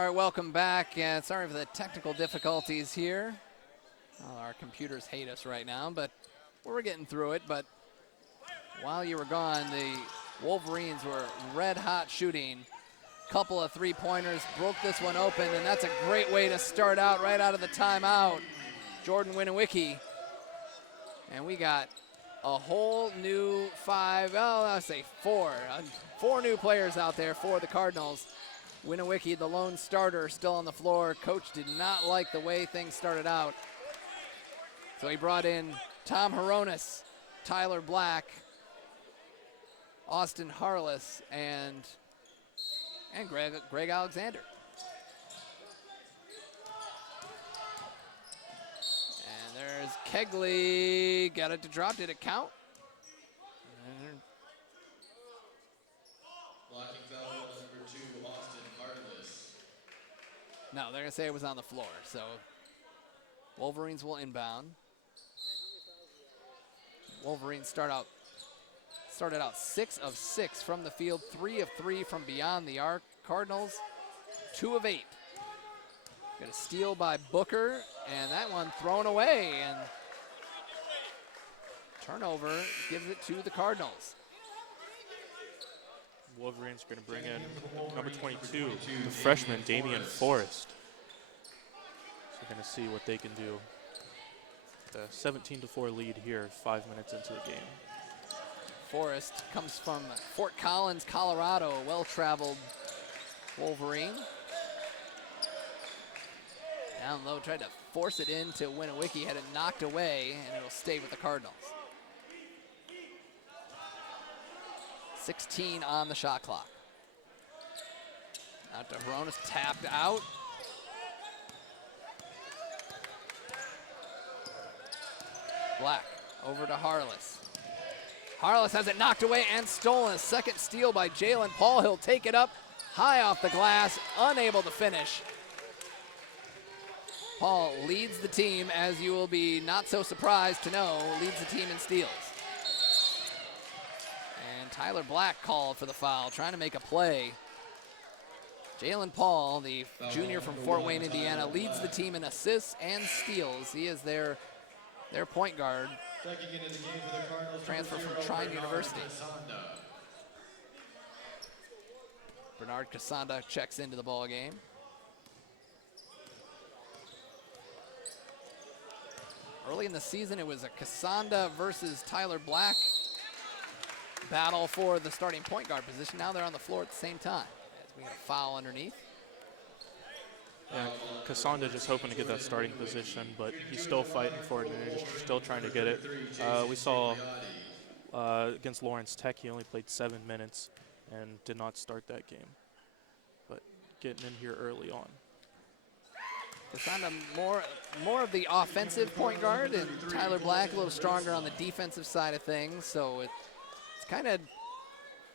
All right, welcome back. Sorry for the technical difficulties here. Well, our computers hate us right now, but we're getting through it. But while you were gone, the Wolverines were red hot shooting. Couple of three-pointers, broke this one open, and that's a great way to start out right out of the timeout. Jordan Winowicki. And we got a whole new four new players out there for the Cardinals. Winowicki, the lone starter, still on the floor. Coach did not like the way things started out. So he brought in Tom Hronis, Tyler Black, Austin Harless, and Greg Alexander. And there's Kegley, got it to drop, did it count? Blocking foul number 2, Austin Harless. No, they're gonna say it was on the floor, so Wolverines will inbound. Wolverines started out 6 of 6 from the field, 3 of 3 from beyond the arc. Cardinals, 2 of 8. Got a steal by Booker, and that one thrown away, and turnover gives it to the Cardinals. Wolverines are going to bring in number 22, the freshman, Damian Forrest. So we're going to see what they can do. The 17-4 lead here, 5 minutes into the game. Forrest comes from Fort Collins, Colorado, a well-traveled Wolverine. Down low, tried to force it into Winowicki, had it knocked away, and it'll stay with the Cardinals. 16 on the shot clock. Out to Hronis, tapped out. Black over to Harless. Harless has it knocked away and stolen. A second steal by Jalen Paul. He'll take it up high off the glass, unable to finish. Paul leads the team, as you will be not so surprised to know, leads the team in steals. And Tyler Black called for the foul, trying to make a play. Jalen Paul, the junior from Fort Wayne, Indiana, leads the team in assists and steals. He is their point guard. Transfer from Trine University. Bernard Casanda checks into the ball game. Early in the season, it was a Casanda versus Tyler Black battle for the starting point guard position. Now they're on the floor at the same time. As we have a foul underneath. Yeah, Casanda just hoping to get that starting position, but he's still fighting for it and he's still trying to get it. We saw against Lawrence Tech, he only played 7 minutes and did not start that game. But getting in here early on. Casanda more of the offensive point guard, and Tyler Black a little stronger on the defensive side of things. So it's kind of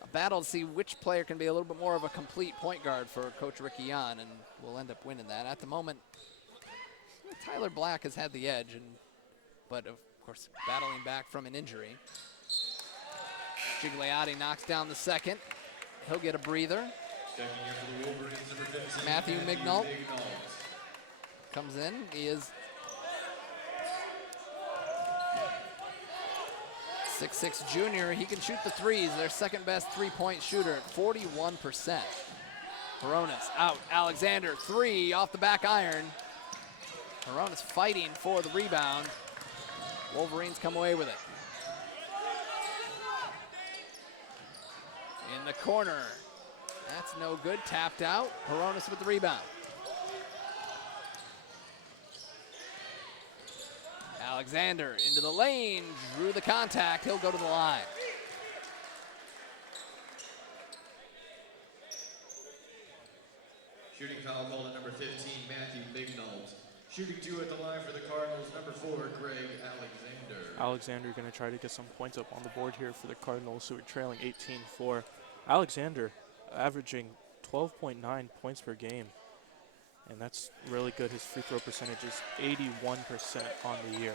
a battle to see which player can be a little bit more of a complete point guard for Coach Ricky Yan, and we'll end up winning that. At the moment, Tyler Black has had the edge, but of course battling back from an injury. Gigliotti knocks down the second. He'll get a breather. Matthew Mignault comes in. He is 6'6" junior. He can shoot the threes. Their second best three-point shooter at 41%. Hronis out. Alexander, 3 off the back iron. Hronis fighting for the rebound. Wolverines come away with it. In the corner. That's no good. Tapped out. Hronis with the rebound. Alexander into the lane, drew the contact. He'll go to the line. Shooting foul called at number 15, Matthew Mignault. Shooting 2 at the line for the Cardinals, number 4, Greg Alexander. Alexander going to try to get some points up on the board here for the Cardinals, who are trailing 18-4. Alexander averaging 12.9 points per game. And that's really good. His free throw percentage is 81% on the year.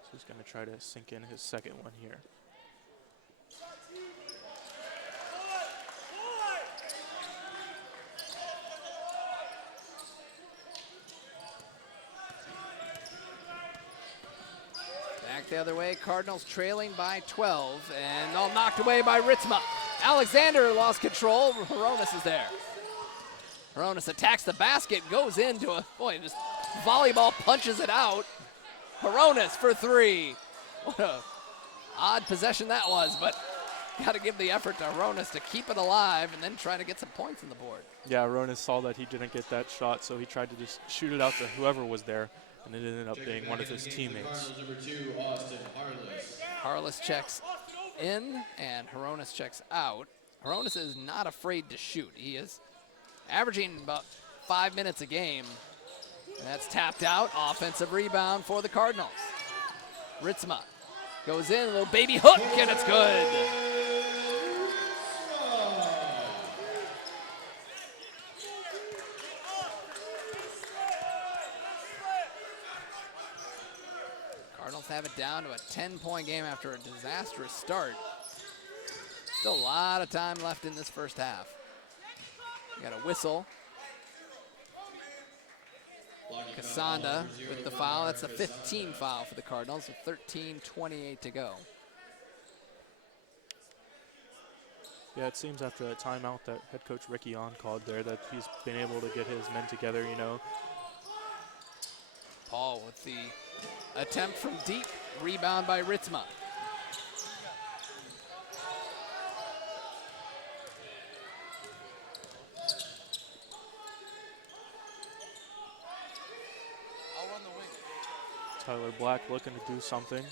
So he's going to to try to sink in his second one here. Back the other way, Cardinals trailing by 12, and all knocked away by Ritzma. Alexander lost control. Hronis is there. Hronis attacks the basket, goes into a, boy, just volleyball punches it out. Hronis for three. What a odd possession that was, but got to give the effort to Hronis to keep it alive and then try to get some points on the board. Yeah, Hronis saw that he didn't get that shot, so he tried to just shoot it out to whoever was there, and it ended up being one of his teammates. Harless checks in, and Hronis checks out. Hronis is not afraid to shoot. He is averaging about 5 minutes a game. And that's tapped out. Offensive rebound for the Cardinals. Ritzma goes in, a little baby hook, and it's good. Cardinals have it down to a 10-point game after a disastrous start. Still a lot of time left in this first half. We got a whistle. Casanda with the foul. That's a 15 foul for the Cardinals with 13:28 to go. Yeah, it seems after that timeout that head coach Ricky On called there that he's been able to get his men together, you know. Paul with the attempt from deep. Rebound by Ritzma. Tyler Black looking to do something.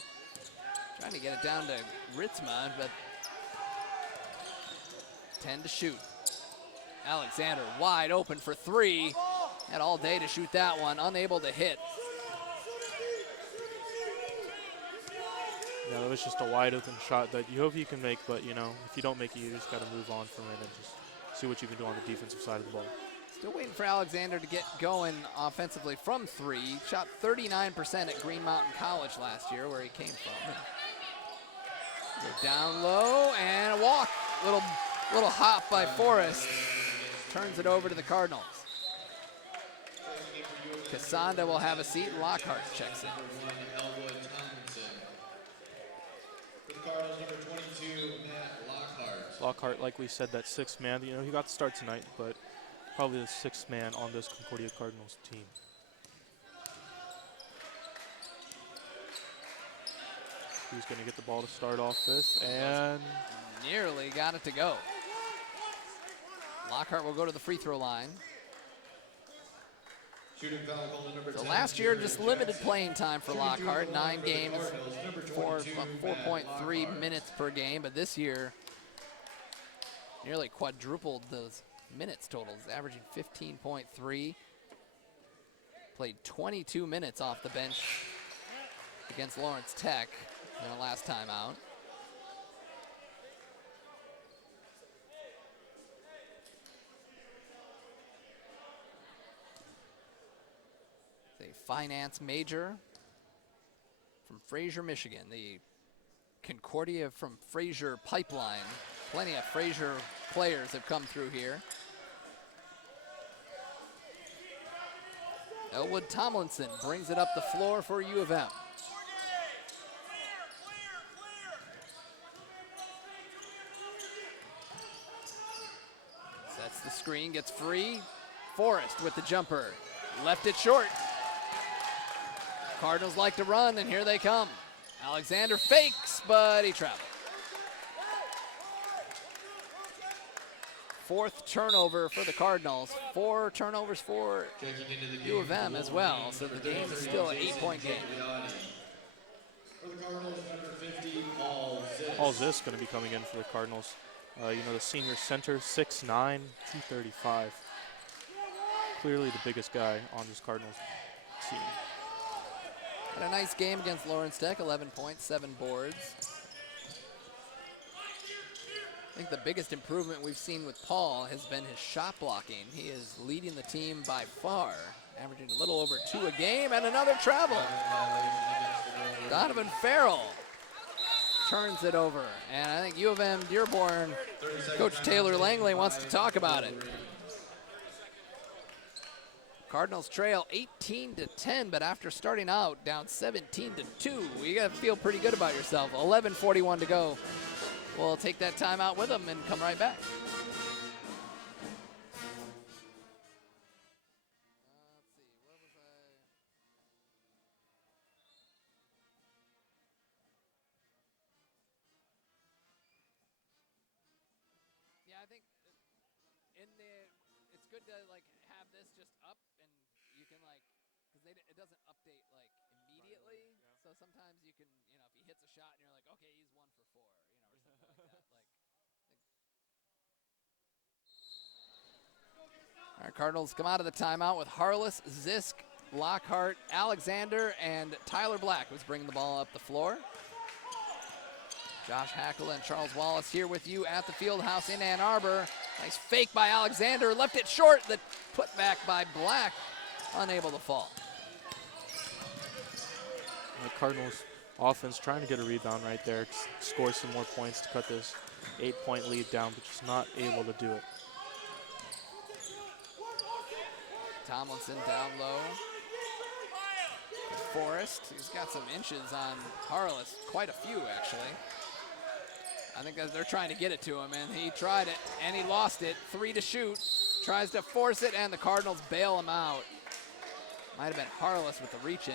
Trying to get it down to Ritzma, but 10 to shoot. Alexander wide open for three. Had all day to shoot that one, unable to hit. Yeah, that was just a wide open shot that you hope you can make, but you know, if you don't make it, you just got to move on from it and just see what you can do on the defensive side of the ball. Still waiting for Alexander to get going offensively from three. He shot 39% at Green Mountain College last year, where he came from. Go down low and a walk. Little hop by Forrest. Turns it over to the Cardinals. Casanda will have a seat. Lockhart checks in. Lockhart, like we said, that sixth man. You know, he got the start tonight, but probably the sixth man on this Concordia Cardinals team. He's going to get the ball to start off this, and nearly got it to go. Lockhart will go to the free throw line. So last year, just limited playing time for Lockhart. 9 games, 4.3 minutes per game. But this year, nearly quadrupled those minutes totals, averaging 15.3. Played 22 minutes off the bench against Lawrence Tech in the last time out. Finance major from Fraser, Michigan. The Concordia from Fraser pipeline. Plenty of Fraser players have come through here. Elwood Tomlinson brings it up the floor for U of M. Sets the screen, gets free. Forrest with the jumper. Left it short. Cardinals like to run, and here they come. Alexander fakes, but he traveled. 4th turnover for the Cardinals. 4 turnovers for U of M as well, so the game is still an 8-point game. Paul Zisk going to be coming in for the Cardinals. You know, the senior center, 6'9", 235. Clearly the biggest guy on this Cardinals team. Had a nice game against Lawrence Tech, 11 points, 7 boards. I think the biggest improvement we've seen with Paul has been his shot blocking. He is leading the team by far averaging a little over 2 a game, and another travel. Donovan Farrell turns it over, and I think UM-Dearborn Coach Taylor Langley wants to talk about it. Cardinals trail 18-10, but after starting out down 17-2, you got to feel pretty good about yourself. 11:41 to go. We'll take that timeout with them and come right back. Yeah, I think it's good to like have this just up, and you can like, because it doesn't update like immediately. So sometimes you can, if he hits a shot and you're like, okay, he's 1 for 4, or something like that. All right, Cardinals come out of the timeout with Harless, Zisk, Lockhart, Alexander, and Tyler Black, who's bringing the ball up the floor. Josh Hackle and Charles Wallace here with you at the Fieldhouse in Ann Arbor. Nice fake by Alexander, left it short. The putback by Black, unable to fall. The Cardinals offense trying to get a rebound right there, score some more points to cut this 8-point lead down, but just not able to do it. Tomlinson down low. Forrest, he's got some inches on Harless, quite a few actually. I think that they're trying to get it to him, and he tried it, and he lost it. 3 to shoot, tries to force it, and the Cardinals bail him out. Might have been Harless with the reach in,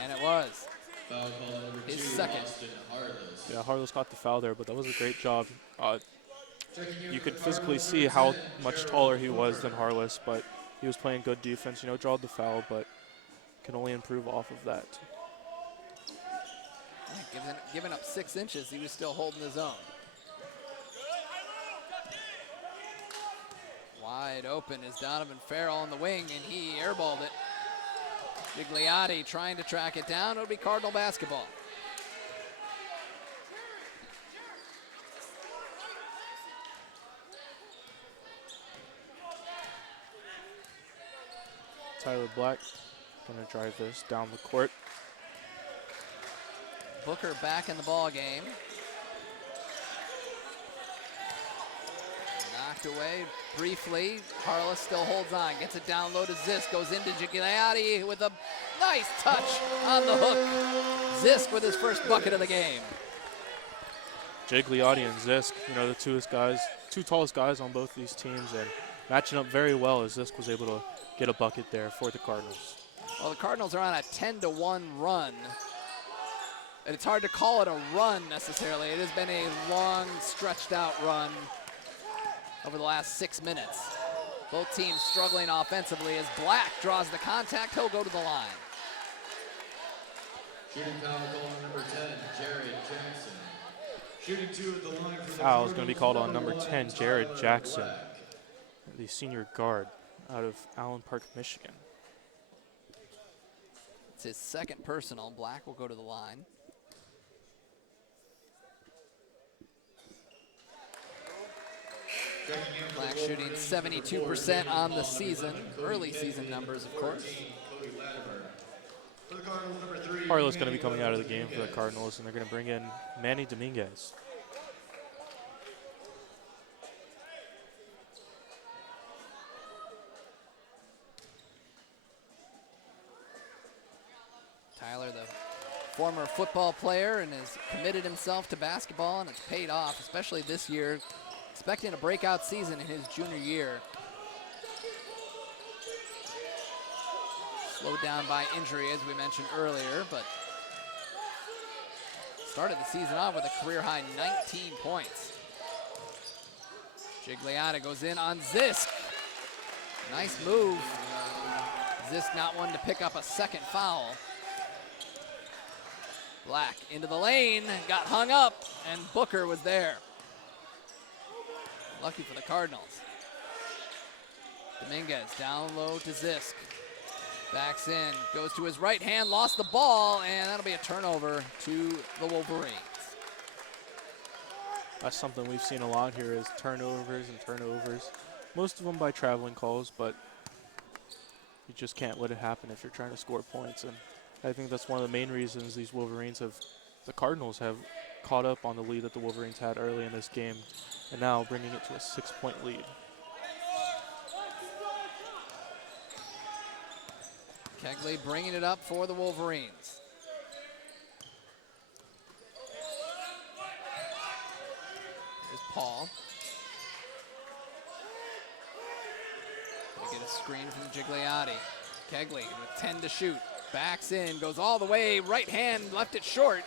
and it was his second. Yeah, Harless got the foul there, but that was a great job. You could physically see how much taller he was than Harless, but he was playing good defense, drawed the foul, but can only improve off of that. Giving up 6 inches, he was still holding his own. Wide open is Donovan Farrell on the wing, and he airballed it. Gigliotti trying to track it down. It'll be Cardinal basketball. Tyler Black going to drive this down the court. Booker back in the ball game. Knocked away briefly. Harless still holds on. Gets it down low to Zisk. Goes into Gigliotti with a nice touch on the hook. Zisk with his first bucket of the game. Gigliotti and Zisk, the two tallest guys on both these teams, and matching up very well as Zisk was able to get a bucket there for the Cardinals. Well, the Cardinals are on a 10-1 run. And it's hard to call it a run necessarily. It has been a long, stretched out run over the last 6 minutes. Both teams struggling offensively as Black draws the contact. He'll go to the line. Shooting foul call on number 10, Jared Jackson. Shooting 2 at the line for the Foul is going to be called on number 10, Jared Jackson, the senior guard out of Allen Park, Michigan. It's his second personal. Black will go to the line. Black shooting 72% on the season. Early season numbers, of course. Harlow's going to be coming out of the game for the Cardinals, and they're going to bring in Manny Dominguez. Tyler, the former football player, and has committed himself to basketball, and it's paid off, especially this year. Expecting a breakout season in his junior year. Slowed down by injury, as we mentioned earlier, but started the season off with a career-high 19 points. Gigliotti goes in on Zisk. Nice move. Zisk not one to pick up a second foul. Black into the lane, got hung up, and Booker was there. Lucky for the Cardinals. Dominguez down low to Zisk. Backs in, goes to his right hand, lost the ball, and that'll be a turnover to the Wolverines. That's something we've seen a lot here is turnovers and turnovers. Most of them by traveling calls, but You just can't let it happen if you're trying to score points. And I think that's one of the main reasons the Cardinals have caught up on the lead that the Wolverines had early in this game, and now bringing it to a 6-point lead. Kegley bringing it up for the Wolverines. Here's Paul. They get a screen from Gigliotti. Kegley with 10 to shoot. Backs in, goes all the way, right hand, left it short.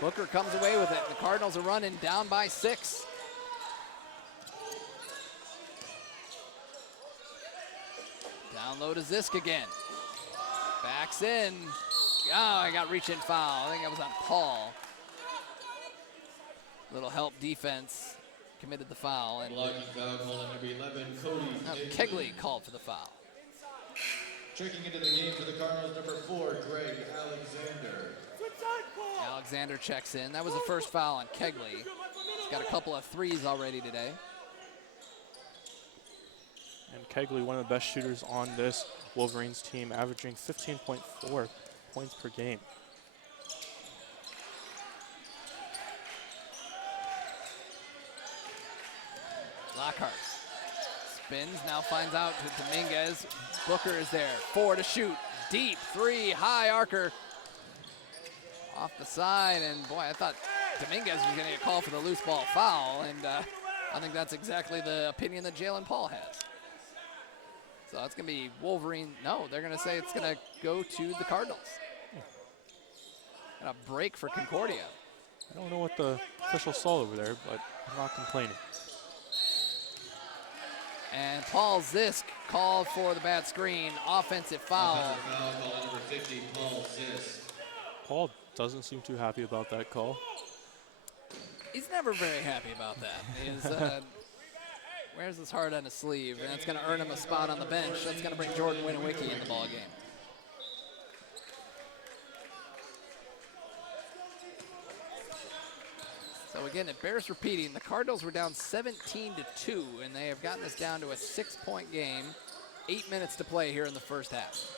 Booker comes away with it. The Cardinals are running down by 6. Down low to Zisk again. Backs in. Oh, I got reach-in foul. I think that was on Paul. Little help defense. Committed the foul. And blocking foul call on number 11, Cody. Kegley called for the foul. Checking into the game for the Cardinals, number 4, Greg Alexander. Alexander checks in. That was the first foul on Kegley. He's got a couple of threes already today. And Kegley, one of the best shooters on this Wolverines team, averaging 15.4 points per game. Lockhart spins, now finds out to Dominguez. Booker is there, 4 to shoot. Deep, 3, high arcer. Off the side, and boy, I thought Dominguez was gonna get called for the loose ball foul, and I think that's exactly the opinion that Jalen Paul has. So it's gonna be Wolverine, no, they're gonna say it's gonna go to the Cardinals. And a break for Concordia. I don't know what the official saw over there, but I'm not complaining. And Paul Zisk called for the bad screen, offensive foul. Offensive foul call on number 50, Paul Zisk. Paul doesn't seem too happy about that call. He's never very happy about that. He's, wears his heart on his sleeve, and that's going to earn him a spot on the bench. That's going to bring Jordan Winowicki in the ball game. So again, it bears repeating. The Cardinals were down 17-2, and they have gotten this down to a 6-point game. 8 minutes to play here in the first half.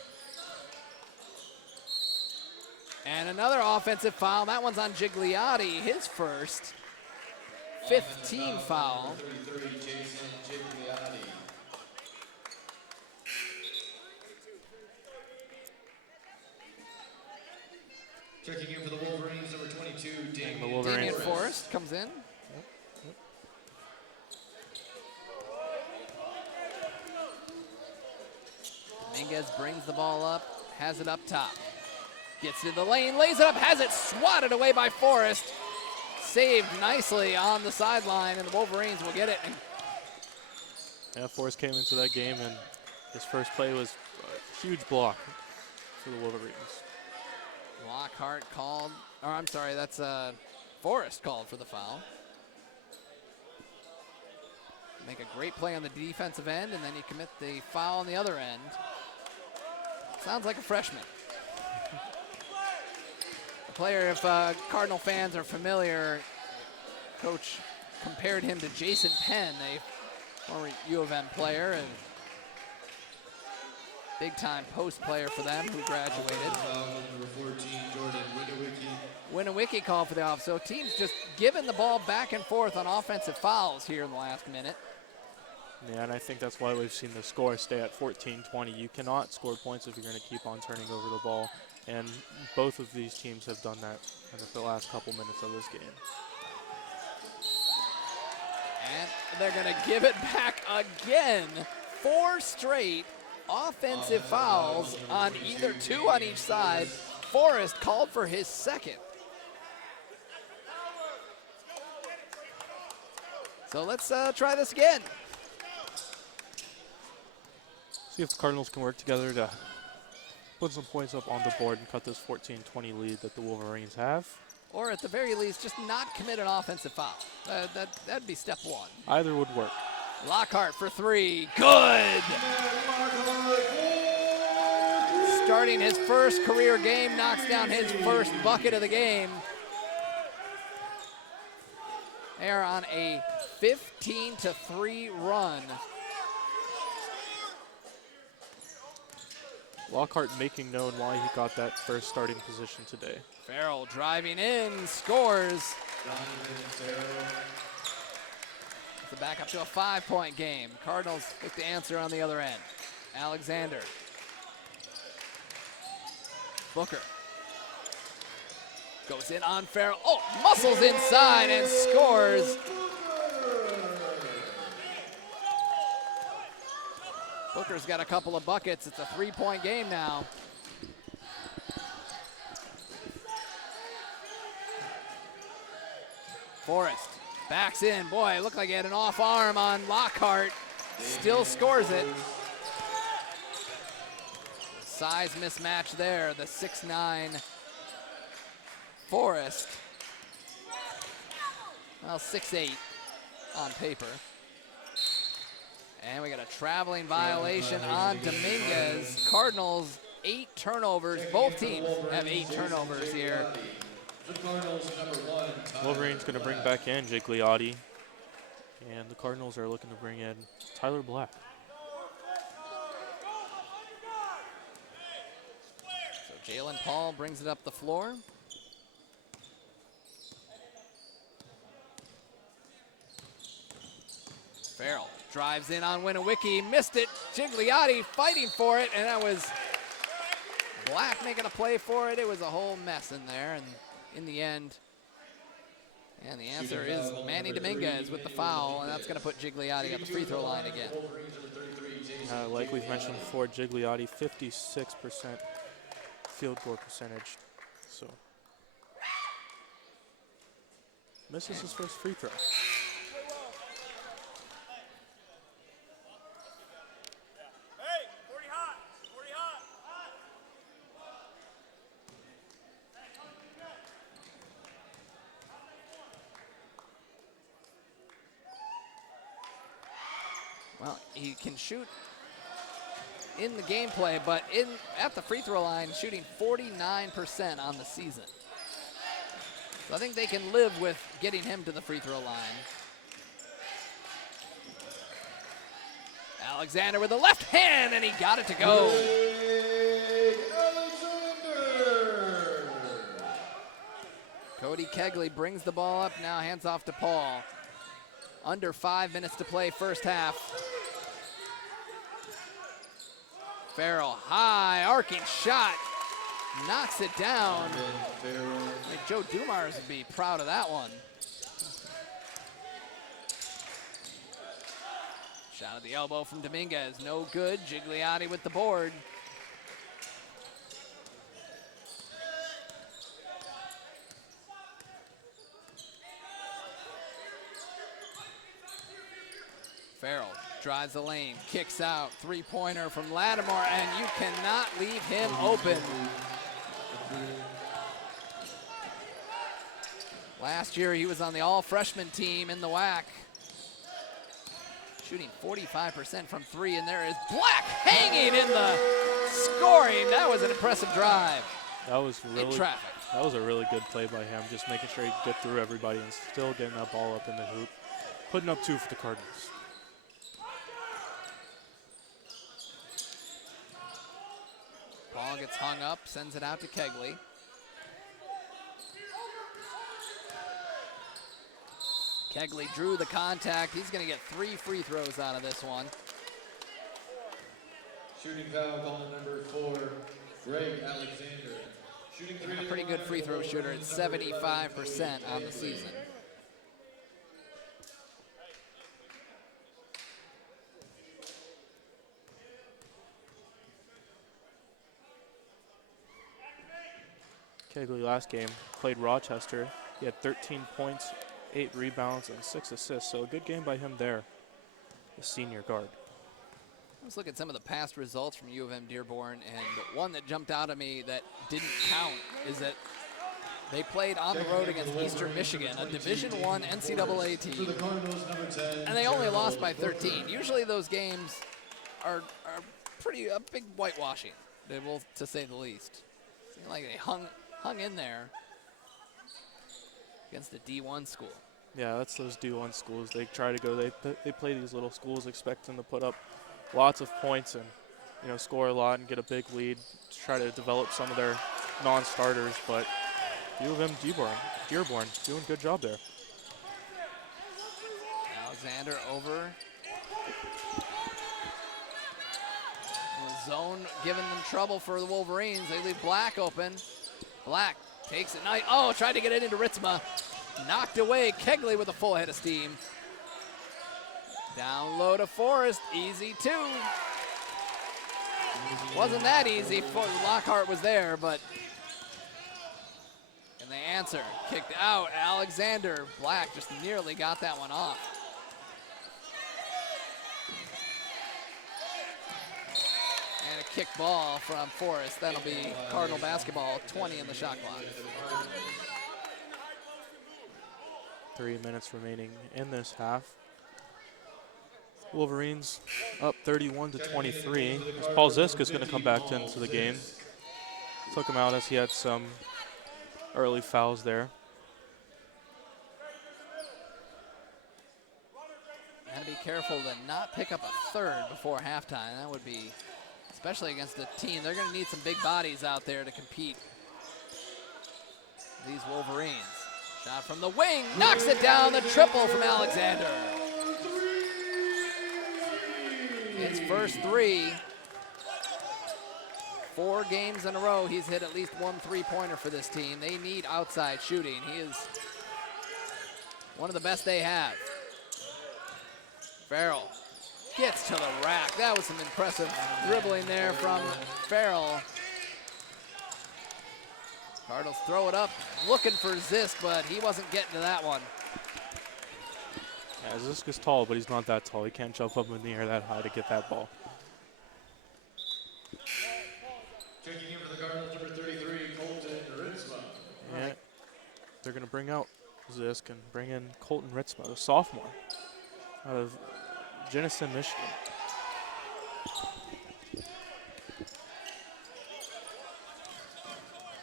And another offensive foul. That one's on Gigliotti, his first. 5th team foul. 33, Jason Gigliotti. Checking in for the Wolverines, number 22, Damian Forrest comes in. Dominguez brings the ball up, has it up top. Gets to the lane, lays it up, has it swatted away by Forrest. Saved nicely on the sideline, and the Wolverines will get it. Yeah, Forrest came into that game, and his first play was a huge block for the Wolverines. Lockhart called, or I'm sorry, that's Forrest called for the foul. Make a great play on the defensive end, and then you commit the foul on the other end. Sounds like a freshman. The player, if Cardinal fans are familiar, Coach compared him to Jason Penn, a former U of M player and big-time post player for them who graduated. Number 14, Jordan Winowicki called for the off. So teams just giving the ball back and forth on offensive fouls here in the last minute. Yeah, and I think that's why we've seen the score stay at 14-20. You cannot score points if you're going to keep on turning over the ball, and both of these teams have done that in the last couple minutes of this game. And they're going to give it back again. 4 straight offensive fouls on either 2 on each side. Forrest called for his second. So let's try this again. See if the Cardinals can work together to put some points up on the board and cut this 14-20 lead that the Wolverines have. Or at the very least, just not commit an offensive foul. That'd be step 1. Either would work. Lockhart for 3, good! Starting his first career game, knocks down his first bucket of the game. They are on a 15-3 run. Lockhart making known why he got that first starting position today. Farrell driving in, scores. It's back up to a 5-point game. Cardinals with the answer on the other end. Alexander. Booker. Goes in on Farrell. Oh, muscles inside and scores. Booker's got a couple of buckets. It's a 3-point game now. Forrest backs in. Boy, it looked like he had an off arm on Lockhart. Still scores it. Size mismatch there. The 6'9" Forrest. Well, 6'8" on paper. And we got a traveling violation on Dominguez. Cardinals, 8 turnovers. Both teams have 8 turnovers here. Wolverines going to bring back in Gigliotti. And the Cardinals are looking to bring in Tyler Black. So Jalen Paul brings it up the floor. Farrell drives in on Winowicki, missed it. Gigliotti fighting for it, and that was Black making a play for it. It was a whole mess in there, and in the end, and the answer is Manny Dominguez with the foul, and that's going to put Gigliotti at the free throw line again. Like we've mentioned before, Gigliotti, 56% field goal percentage. So misses his first free throw. Well, he can shoot in the gameplay, but at the free throw line, shooting 49% on the season. So I think they can live with getting him to the free throw line. Alexander with the left hand, and he got it to go. Cody Kegley brings the ball up, now hands off to Paul. Under 5 minutes to play first half. Farrell, high, arcing shot, knocks it down. I think Joe Dumars would be proud of that one. Shot at the elbow from Dominguez, no good. Gigliotti with the board. Farrell drives the lane, kicks out, three-pointer from Lattimore, and you cannot leave him open. Last year he was on the all-freshman team in the WAC. Shooting 45% from 3, and there is Black hanging in the scoring. That was an impressive drive. That was really in traffic. That was a really good play by him, just making sure he could get through everybody and still getting that ball up in the hoop. Putting up 2 for the Cardinals. Ball gets hung up, sends it out to Kegley. Kegley drew the contact. He's going to get 3 free throws out of this one. Shooting foul call number 4, Greg Alexander. Shooting 3. A pretty good free throw shooter at 75% on the season. Kegley last game played Rochester. He had 13 points, 8 rebounds, and 6 assists. So a good game by him there, the senior guard. Let's look at some of the past results from UM-Dearborn, and one that jumped out at me that didn't count is that they played on the road against Eastern Michigan, a Division I NCAA team, and they only lost by 13. Usually those games are a big whitewashing, to say the least. Seemed like they hung in there against a D1 school. Yeah, that's those D1 schools. They try to go, they play these little schools expecting to put up lots of points, and score a lot and get a big lead to try to develop some of their non-starters. But UM-Dearborn doing a good job there. Alexander over. The zone giving them trouble for the Wolverines. They leave Black open. Black takes it. Nice. Oh, tried to get it into Ritzma. Knocked away. Kegley with a full head of steam. Down low to Forrest. Easy two. Wasn't that easy. Lockhart was there, but. And they answer. Kicked out. Alexander. Black just nearly got that one off. And a kick ball from Forrest. That'll be Cardinal basketball, 20 in the shot clock. 3 minutes remaining in this half. Wolverines up 31-23. Paul Zisk is going to come back into the game. Took him out as he had some early fouls there. Got to be careful to not pick up a third before halftime. That would be, especially against a team, they're going to need some big bodies out there to compete. These Wolverines. Shot from the wing, knocks it down, the triple from Alexander. His first three. 4 games in a row, he's hit at least 1 3-pointer for this team. They need outside shooting. He is one of the best they have. Farrell gets to the rack. That was some impressive dribbling there from Farrell. Cardinals throw it up, looking for Zisk, but he wasn't getting to that one. Yeah, Zisk is tall, but he's not that tall. He can't jump up in the air that high to get that ball. Checking in for the Cardinals, number 33, Colton Ritzma. Yeah, they're going to bring out Zisk and bring in Colton Ritzma, the sophomore, out of Jenison, Michigan.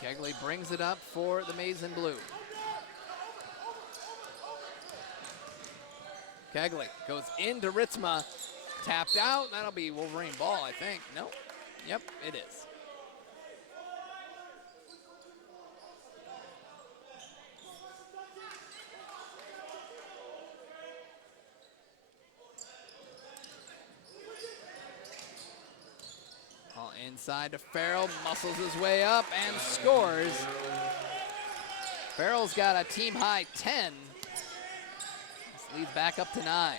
Kegley brings it up for the Maize and Blue. Kegley goes into Ritzma, tapped out. That'll be Wolverine ball, I think. Nope. Yep, it is. All inside to Farrell, muscles his way up and scores. Farrell's got a team high 10. This leads back up to 9.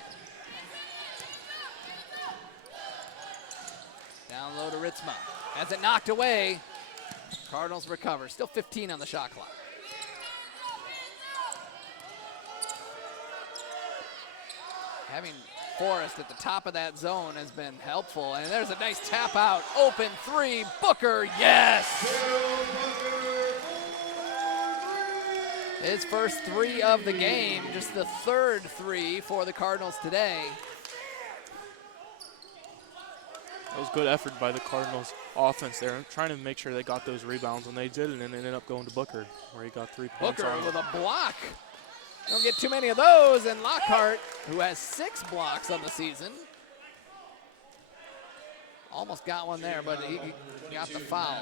Down low to Ritzma. Has it knocked away. Cardinals recover. Still 15 on the shot clock. Having Forrest at the top of that zone has been helpful. And there's a nice tap out. Open three. Booker, yes! His first 3 of the game. Just the 3rd 3 for the Cardinals today. It was good effort by the Cardinals offense there, trying to make sure they got those rebounds, and they did, and then ended up going to Booker, where he got 3 points. Booker with a block. Don't get too many of those, and Lockhart, who has 6 blocks on the season, almost got one there, but he got the foul.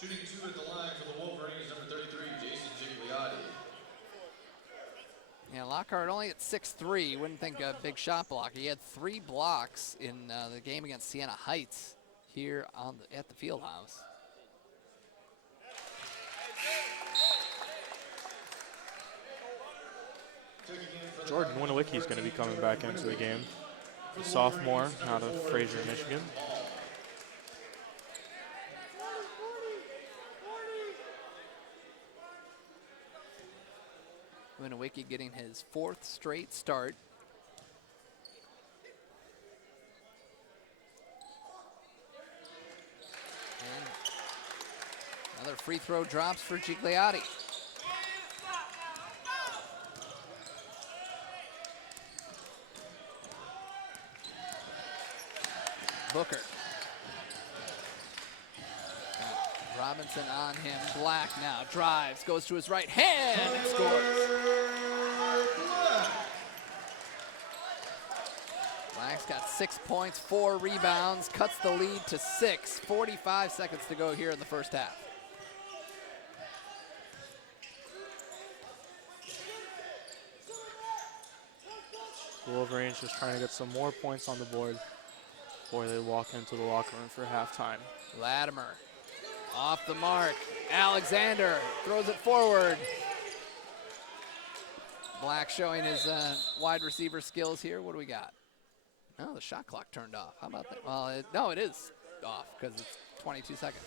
Shooting 2 at the line for the Wolverines, number 33, Jason Gigliotti. Yeah, Lockhart only at 6'3". You wouldn't think a big shot blocker. He had 3 blocks in the game against Siena Heights here at the field house. Jordan Winowicki is going to be coming back into the game. A sophomore out of Fraser, Michigan. Winowicki getting his 4th straight start. And another free throw drops for Gigliotti. Booker. Robinson on him. Black now drives, goes to his right hand and scores. Black's got 6 points, 4 rebounds, cuts the lead to 6. 45 seconds to go here in the first half. The Wolverines just trying to get some more points on the board before they walk into the locker room for halftime. Latimer off the mark. Alexander throws it forward. Black showing his wide receiver skills here. What do we got? Oh, the shot clock turned off. How about that? Well, no, it is off because it's 22 seconds.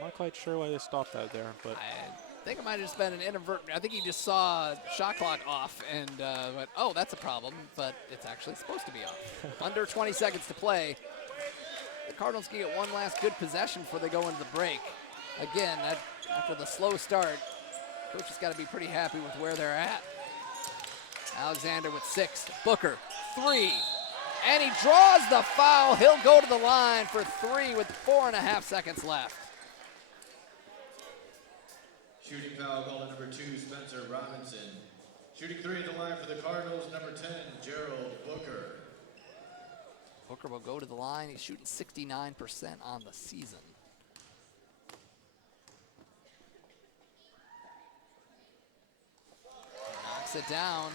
Not quite sure why they stopped that there, but I think it might have just been an inadvertent. I think he just saw shot clock off and went, oh, that's a problem, but it's actually supposed to be off. Under 20 seconds to play. The Cardinals can get one last good possession before they go into the break. Again, after the slow start, coach has got to be pretty happy with where they're at. Alexander with 6, Booker, 3, and he draws the foul. He'll go to the line for 3 with 4.5 seconds left. Shooting foul called on number 2, Spencer Robinson. Shooting 3 at the line for the Cardinals, number 10, Gerald Booker. Booker will go to the line. He's shooting 69% on the season. Knocks it down.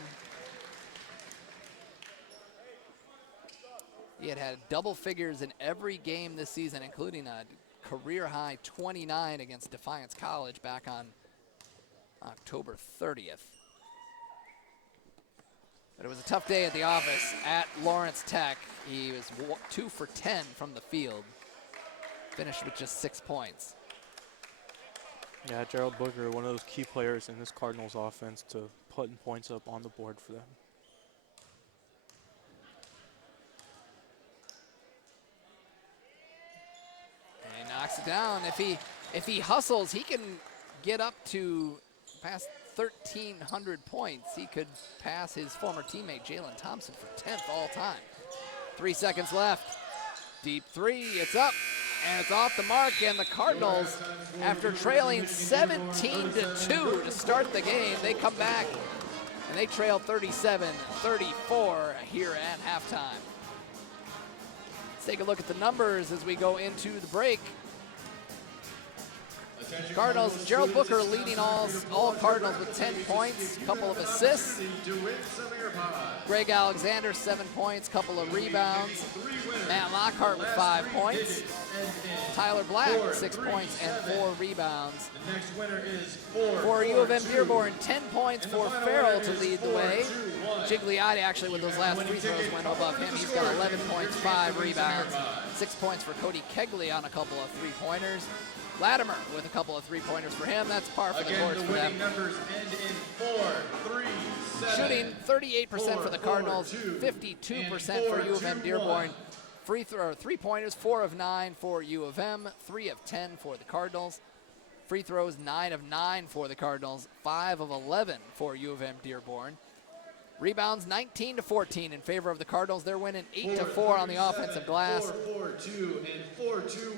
He had double figures in every game this season, including a career-high 29 against Defiance College back on October 30th. But it was a tough day at the office at Lawrence Tech. He was 2 for 10 from the field. Finished with just 6 points. yeah, Gerald Booker, one of those key players in this Cardinals offense to putting points up on the board for them. And he knocks it down. If he hustles, he can get up to past 1,300 points. He could pass his former teammate Jalen Thompson for 10th all time. 3 seconds left. Deep 3, it's up, and it's off the mark, and the Cardinals, after trailing 17-2 to start the game, they come back, and they trail 37-34 here at halftime. Let's take a look at the numbers as we go into the break. Cardinals, Gerald Booker leading all Cardinals with 10 points, couple of assists. Greg Alexander, 7 points, couple of rebounds. Matt Lockhart with 5 points. Tyler Black, 6 points and 4 rebounds. For U of M-Dearborn, 10 points for Farrell to lead the way. Gigliotti actually with those last free throws went above him. He's got 11 points, 5 rebounds. 6 points for Cody Kegley on a couple of three-pointers. Latimer with a couple of three-pointers for him. That's par for the course for them. Numbers end in 4, 3, 7, shooting 38% for the Cardinals, 52% for U of M-Dearborn. Three-pointers, 4 of 9 for U of M, 3 of 10 for the Cardinals. Free throws, 9 of 9 for the Cardinals, 5 of 11 for U of M-Dearborn. Rebounds 19-14 in favor of the Cardinals. They're winning 8-4 on the offensive glass.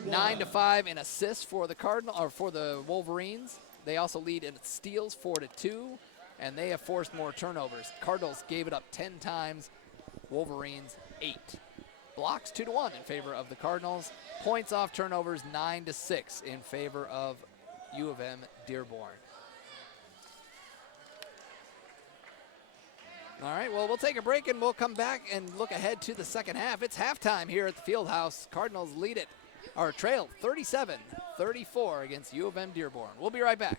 9-5 in assists for the the Wolverines. They also lead in steals 4-2, and they have forced more turnovers. Cardinals gave it up 10 times. Wolverines 8. Blocks 2-1 in favor of the Cardinals. Points off turnovers 9-6 in favor of U of M-Dearborn. All right, well, we'll take a break and we'll come back and look ahead to the second half. It's halftime here at the Fieldhouse. Cardinals lead it, or trail 37-34 against U of M-Dearborn. We'll be right back.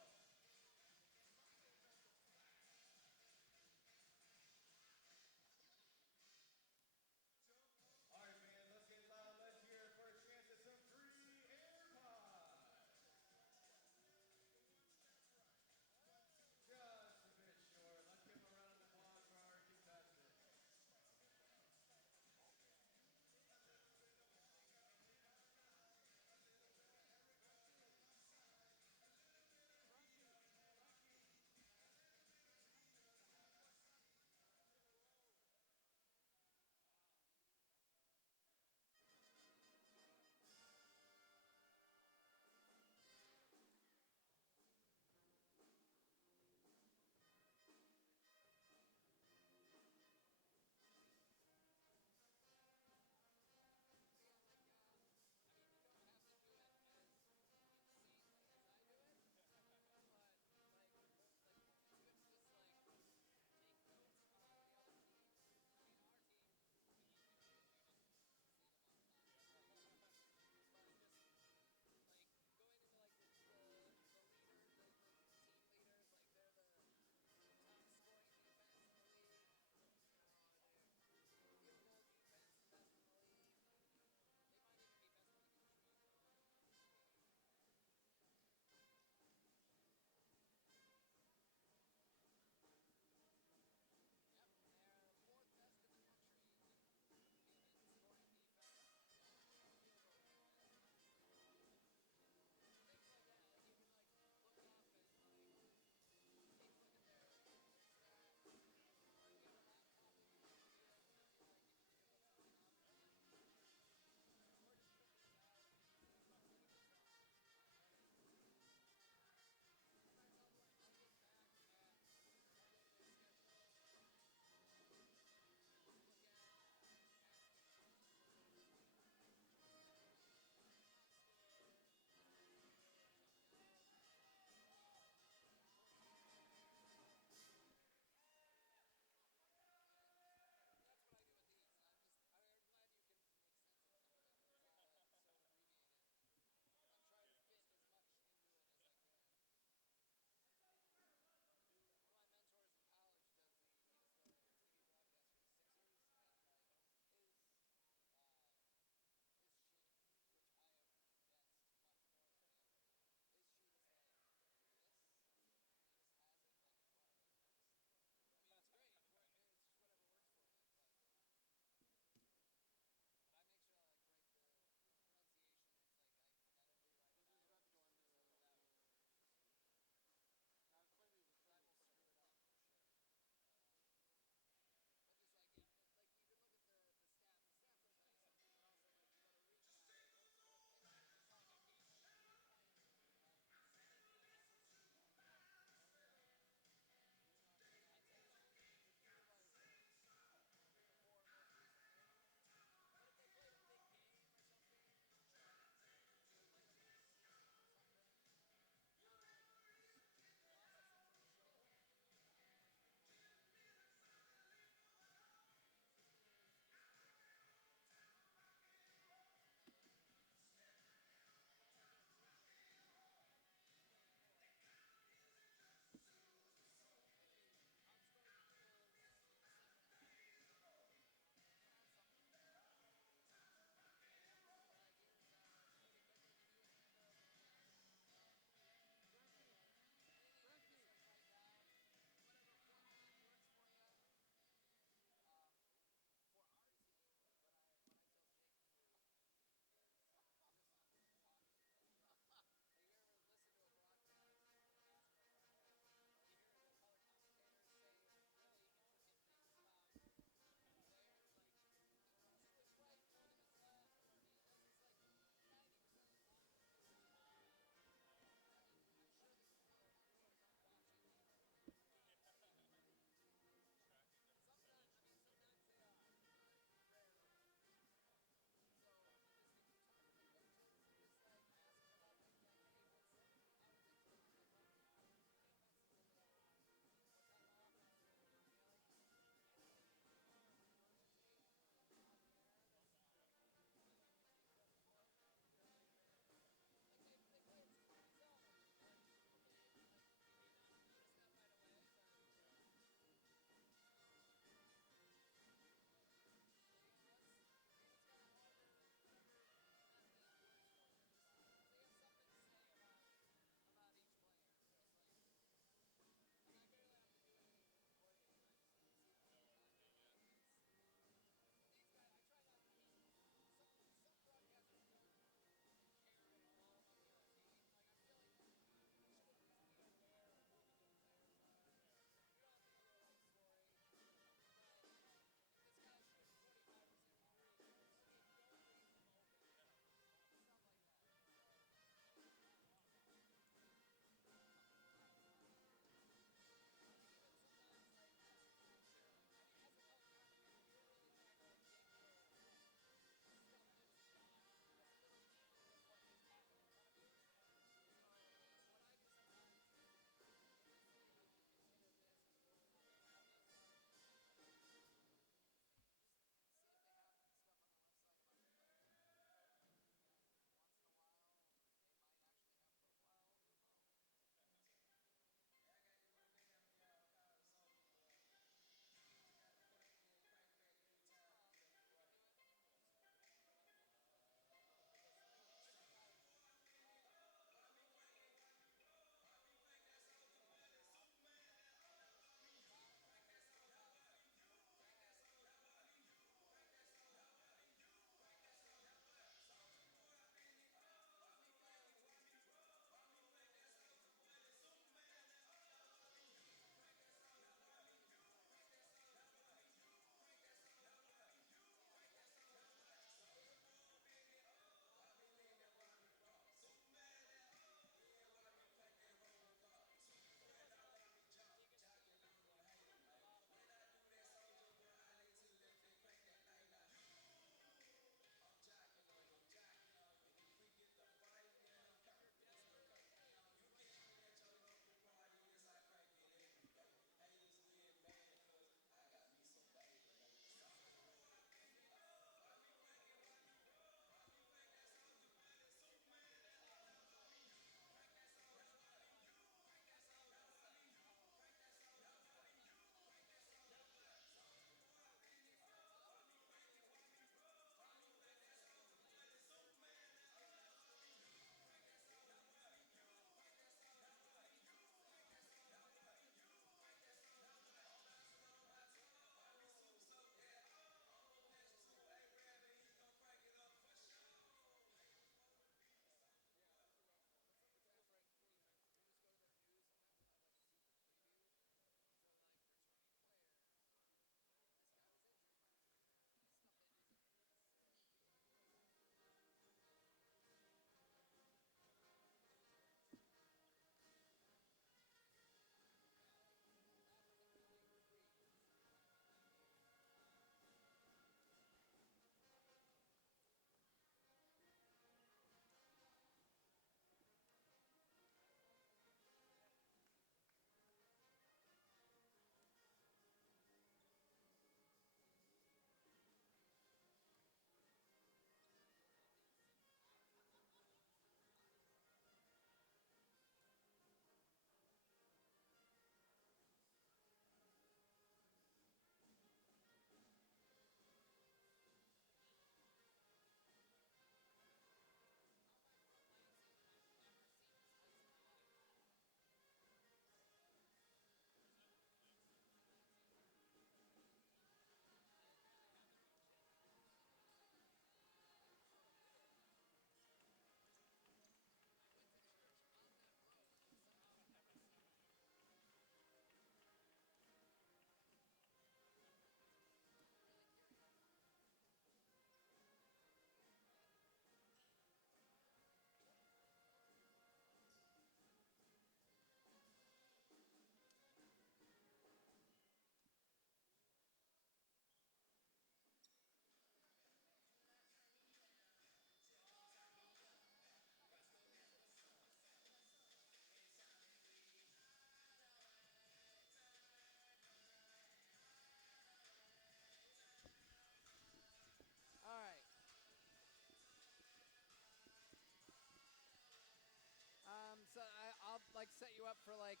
like set you up for like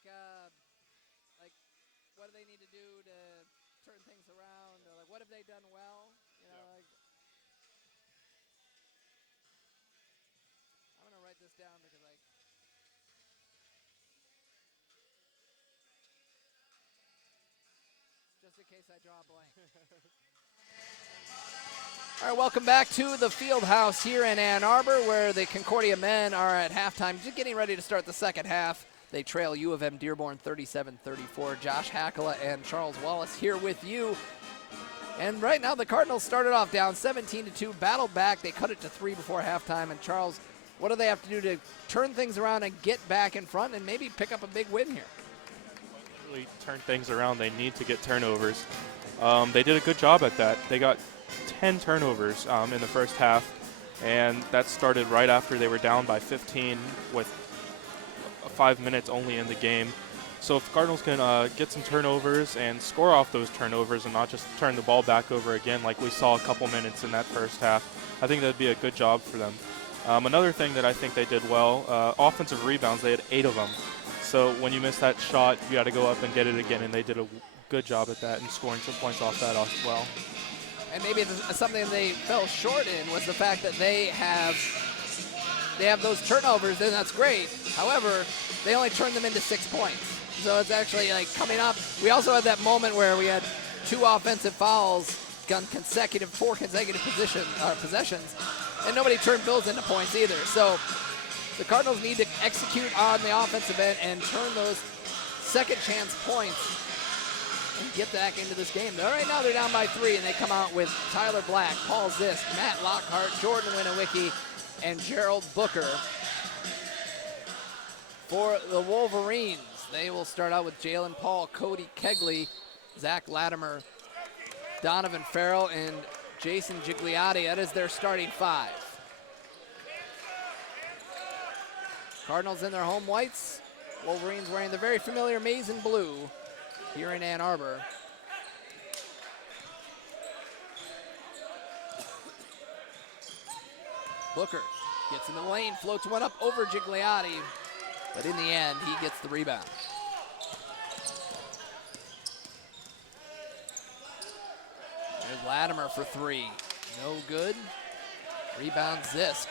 what do they need to do to turn things around? Or like what have they done well? You know, like I'm gonna write this down because like just in case I draw a blank. All right, welcome back to the field house here in Ann Arbor, where the Concordia men are at halftime, just getting ready to start the second half. They trail U of M-Dearborn 37-34. Josh Hackala and Charles Wallace here with you. And right now the Cardinals started off down 17-2, battled back. They cut it to 3 before halftime. And Charles, what do they have to do to turn things around and get back in front and maybe pick up a big win here? Really turn things around, they need to get turnovers. They did a good job at that. They got 10 turnovers in the first half, and that started right after they were down by 15 with 5 minutes only in the game. So if the Cardinals can get some turnovers and score off those turnovers and not just turn the ball back over again like we saw a couple minutes in that first half, I think that'd be a good job for them. Another thing that I think they did well, offensive rebounds, they had 8 of them. So when you miss that shot, you got to go up and get it again, and they did a good job at that and scoring some points off that as well. And maybe it's something they fell short in was the fact that they have those turnovers, and that's great. However, they only turned them into 6 points. So it's actually like coming up. We also had that moment where we had 2 offensive fouls on 4 consecutive possessions, and nobody turned those into points either. So the Cardinals need to execute on the offensive end and turn those second chance points and get back into this game. Right now they're down by 3, and they come out with Tyler Black, Paul Zisk, Matt Lockhart, Jordan Winowicki, and Gerald Booker. For the Wolverines, they will start out with Jalen Paul, Cody Kegley, Zach Latimer, Donovan Farrell, and Jason Gigliotti. That is their starting 5. Cardinals in their home whites. Wolverines wearing the very familiar maize and blue here in Ann Arbor. Booker gets in the lane, floats one up over Gigliotti, but in the end, he gets the rebound. There's Latimer for 3. No good. Rebound Zisk.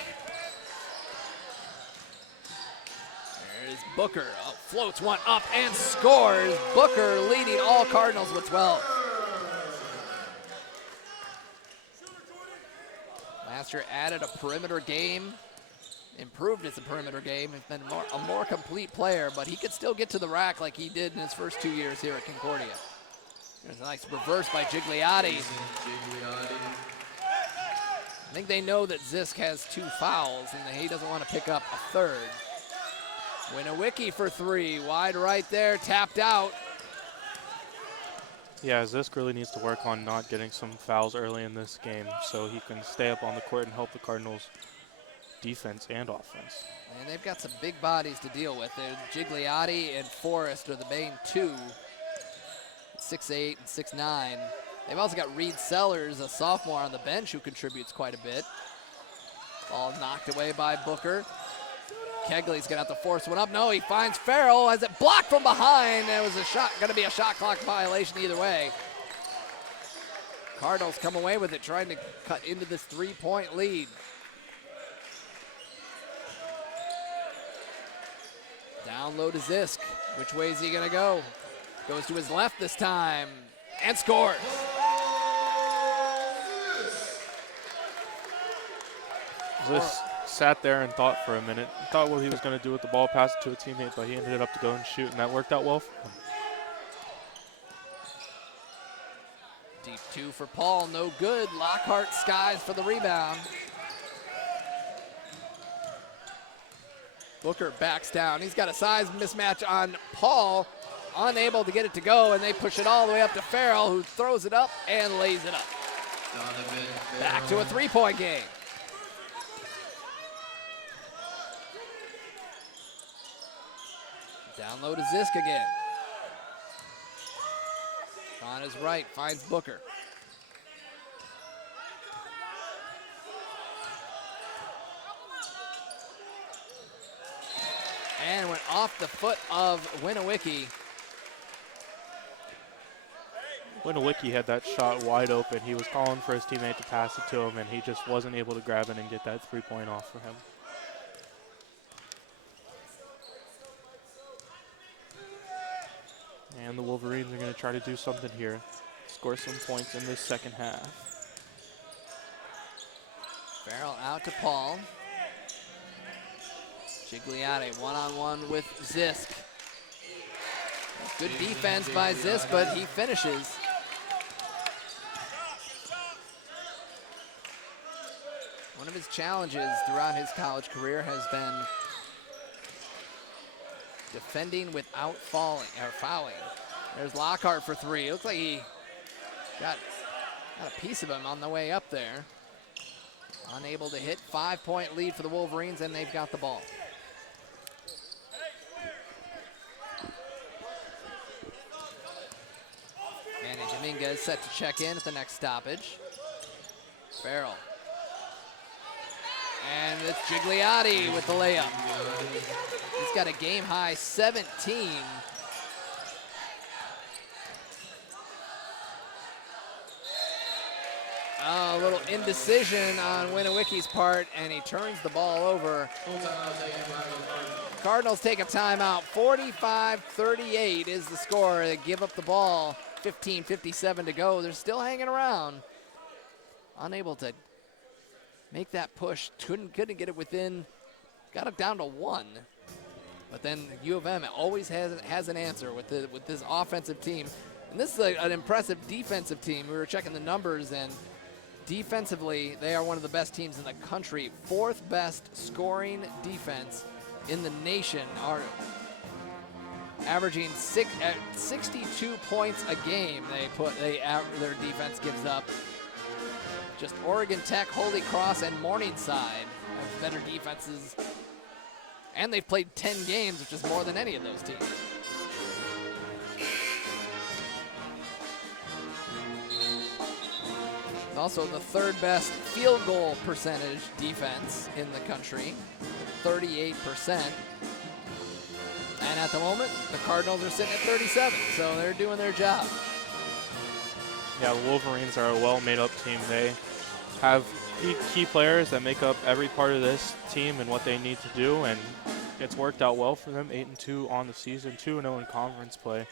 There's Booker, floats one up and scores. Booker leading all Cardinals with 12. Last year added a perimeter game, improved his perimeter game, has been a more complete player, but he could still get to the rack like he did in his first 2 years here at Concordia. There's a nice reverse by Gigliotti. I think they know that Zisk has 2 fouls and he doesn't want to pick up a third. Winowicki for 3, wide right there, tapped out. Yeah, Zisk really needs to work on not getting some fouls early in this game so he can stay up on the court and help the Cardinals defense and offense. And they've got some big bodies to deal with. Gigliotti and Forrest are the main 2, 6'8" and 6'9". They've also got Reed Sellers, a sophomore on the bench who contributes quite a bit. Ball knocked away by Booker. Kegley's gonna have to force one up. No, he finds Farrell, has it blocked from behind. It was gonna be a shot clock violation either way. Cardinals come away with it, trying to cut into this 3-point lead. Down low to Zisk. Which way is he gonna go? Goes to his left this time and scores. Zisk sat there and thought for a minute. Thought what he was going to do with the ball, pass it to a teammate, but he ended up to go and shoot, and that worked out well for him. Deep 2 for Paul, no good. Lockhart skies for the rebound. Booker backs down. He's got a size mismatch on Paul, unable to get it to go, and they push it all the way up to Farrell, who throws it up and lays it up. Back to a 3-point game. Down low to Zisk again. On his right, finds Booker. and went off the foot of Winowicki. Winowicki had that shot wide open. He was calling for his teammate to pass it to him, and he just wasn't able to grab it and get that 3-point off for him. And the Wolverines are going to try to do something here, score some points in this second half. Farrell out to Paul. Gigliotti one-on-one with Zisk. Good defense by Zisk, but he finishes. One of his challenges throughout his college career has been defending without fouling. There's Lockhart for three. Looks like he got a piece of him on the way up there. Unable to hit. 5-point lead for the Wolverines, and they've got the ball. Manny Dominguez set to check in at the next stoppage. Farrell. And it's Gigliotti with the layup. He's got a game-high 17. A little indecision on Winowicki's part, and he turns the ball over. Cardinals take a timeout. 45-38 is the score. They give up the ball. 15:57 to go. They're still hanging around. Unable to make that push. Couldn't get it within. Got it down to one. But then U of M always has an answer with this offensive team. And this is an impressive defensive team. We were checking the numbers, and defensively, they are one of the best teams in the country. 4th best scoring defense in the nation, are averaging 62 points a game. Their defense gives up. Just Oregon Tech, Holy Cross, and Morningside have better defenses. And they've played 10 games, which is more than any of those teams. Also the 3rd best field goal percentage defense in the country, 38%. And at the moment, the Cardinals are sitting at 37, so they're doing their job. Yeah, the Wolverines are a well-made-up team. They have key players that make up every part of this team and what they need to do, and it's worked out well for them. 8-2 on the season, 2-0 in conference play.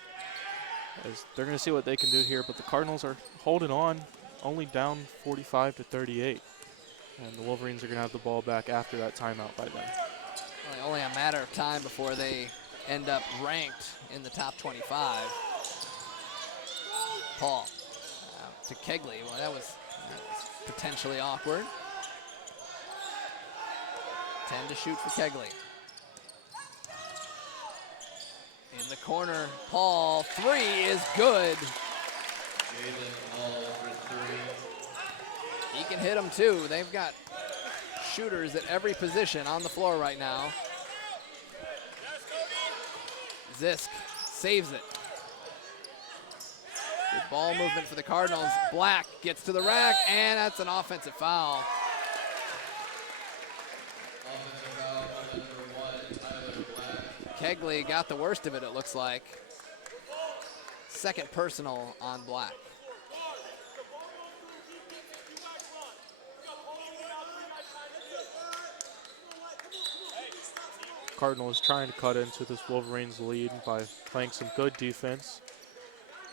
As they're going to see what they can do here, but the Cardinals are holding on, only down 45-38, and the Wolverines are going to have the ball back after that timeout by then. Well, only a matter of time before they end up ranked in the top 25. Paul to Kegley. Well, that was potentially awkward. 10 to shoot for Kegley. In the corner, Paul, 3 is good. He can hit them too. They've got shooters at every position on the floor right now. Zisk saves it. Good ball movement for the Cardinals. Black gets to the rack, and that's an offensive foul. Kegley got the worst of it, it looks like. 2nd personal on Black. Cardinals trying to cut into this Wolverines lead by playing some good defense.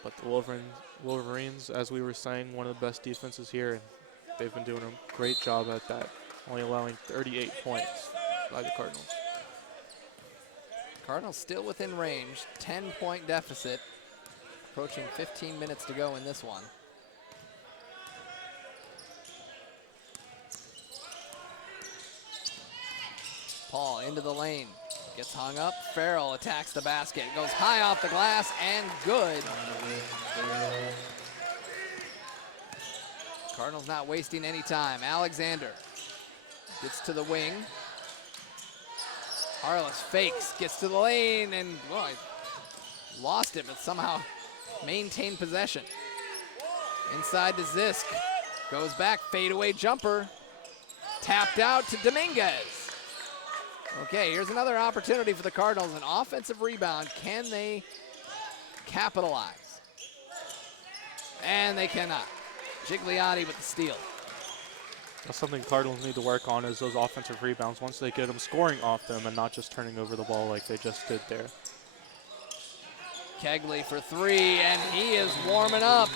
But the Wolverines, as we were saying, one of the best defenses here, and they've been doing a great job at that, only allowing 38 points by the Cardinals. Cardinals still within range, 10-point deficit, approaching 15 minutes to go in this one. Paul into the lane, gets hung up. Farrell attacks the basket, goes high off the glass, and good. Cardinals not wasting any time. Alexander gets to the wing. Harless fakes, gets to the lane, and boy, lost it, but somehow maintained possession. Inside to Zisk, goes back, fadeaway jumper, tapped out to Dominguez. Okay, here's another opportunity for the Cardinals. An offensive rebound. Can they capitalize? And they cannot. Gigliotti with the steal. That's something Cardinals need to work on, is those offensive rebounds once they get them scoring off them and not just turning over the ball like they just did there. Kegley for three, and he is warming up.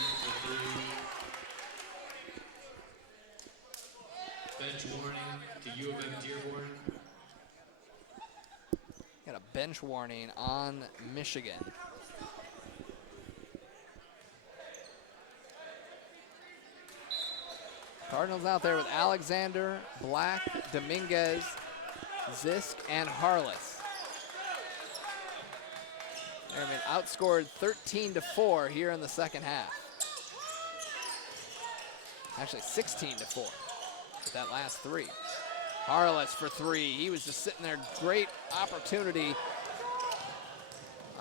Bench warning to UM-Dearborn. Got a bench warning on Michigan. Cardinals out there with Alexander, Black, Dominguez, Zisk, and Harless. They've been outscored 13-4 here in the second half. Actually 16-4 with that last three. Harless for three. He was just sitting there. Great opportunity.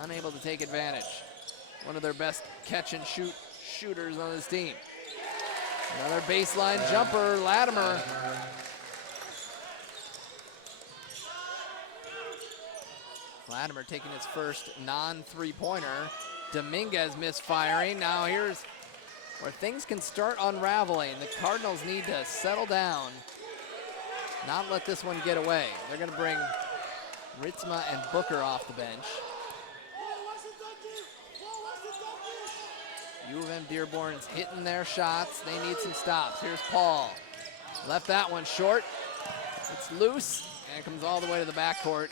Unable to take advantage. One of their best catch and shoot shooters on this team. Another baseline jumper, Latimer. Latimer taking his first non-three-pointer. Dominguez misfiring. Now here's where things can start unraveling. The Cardinals need to settle down, not let this one get away. They're going to bring Ritzma and Booker off the bench. UM-Dearborn's hitting their shots. They need some stops. Here's Paul. Left that one short. It's loose, and it comes all the way to the backcourt.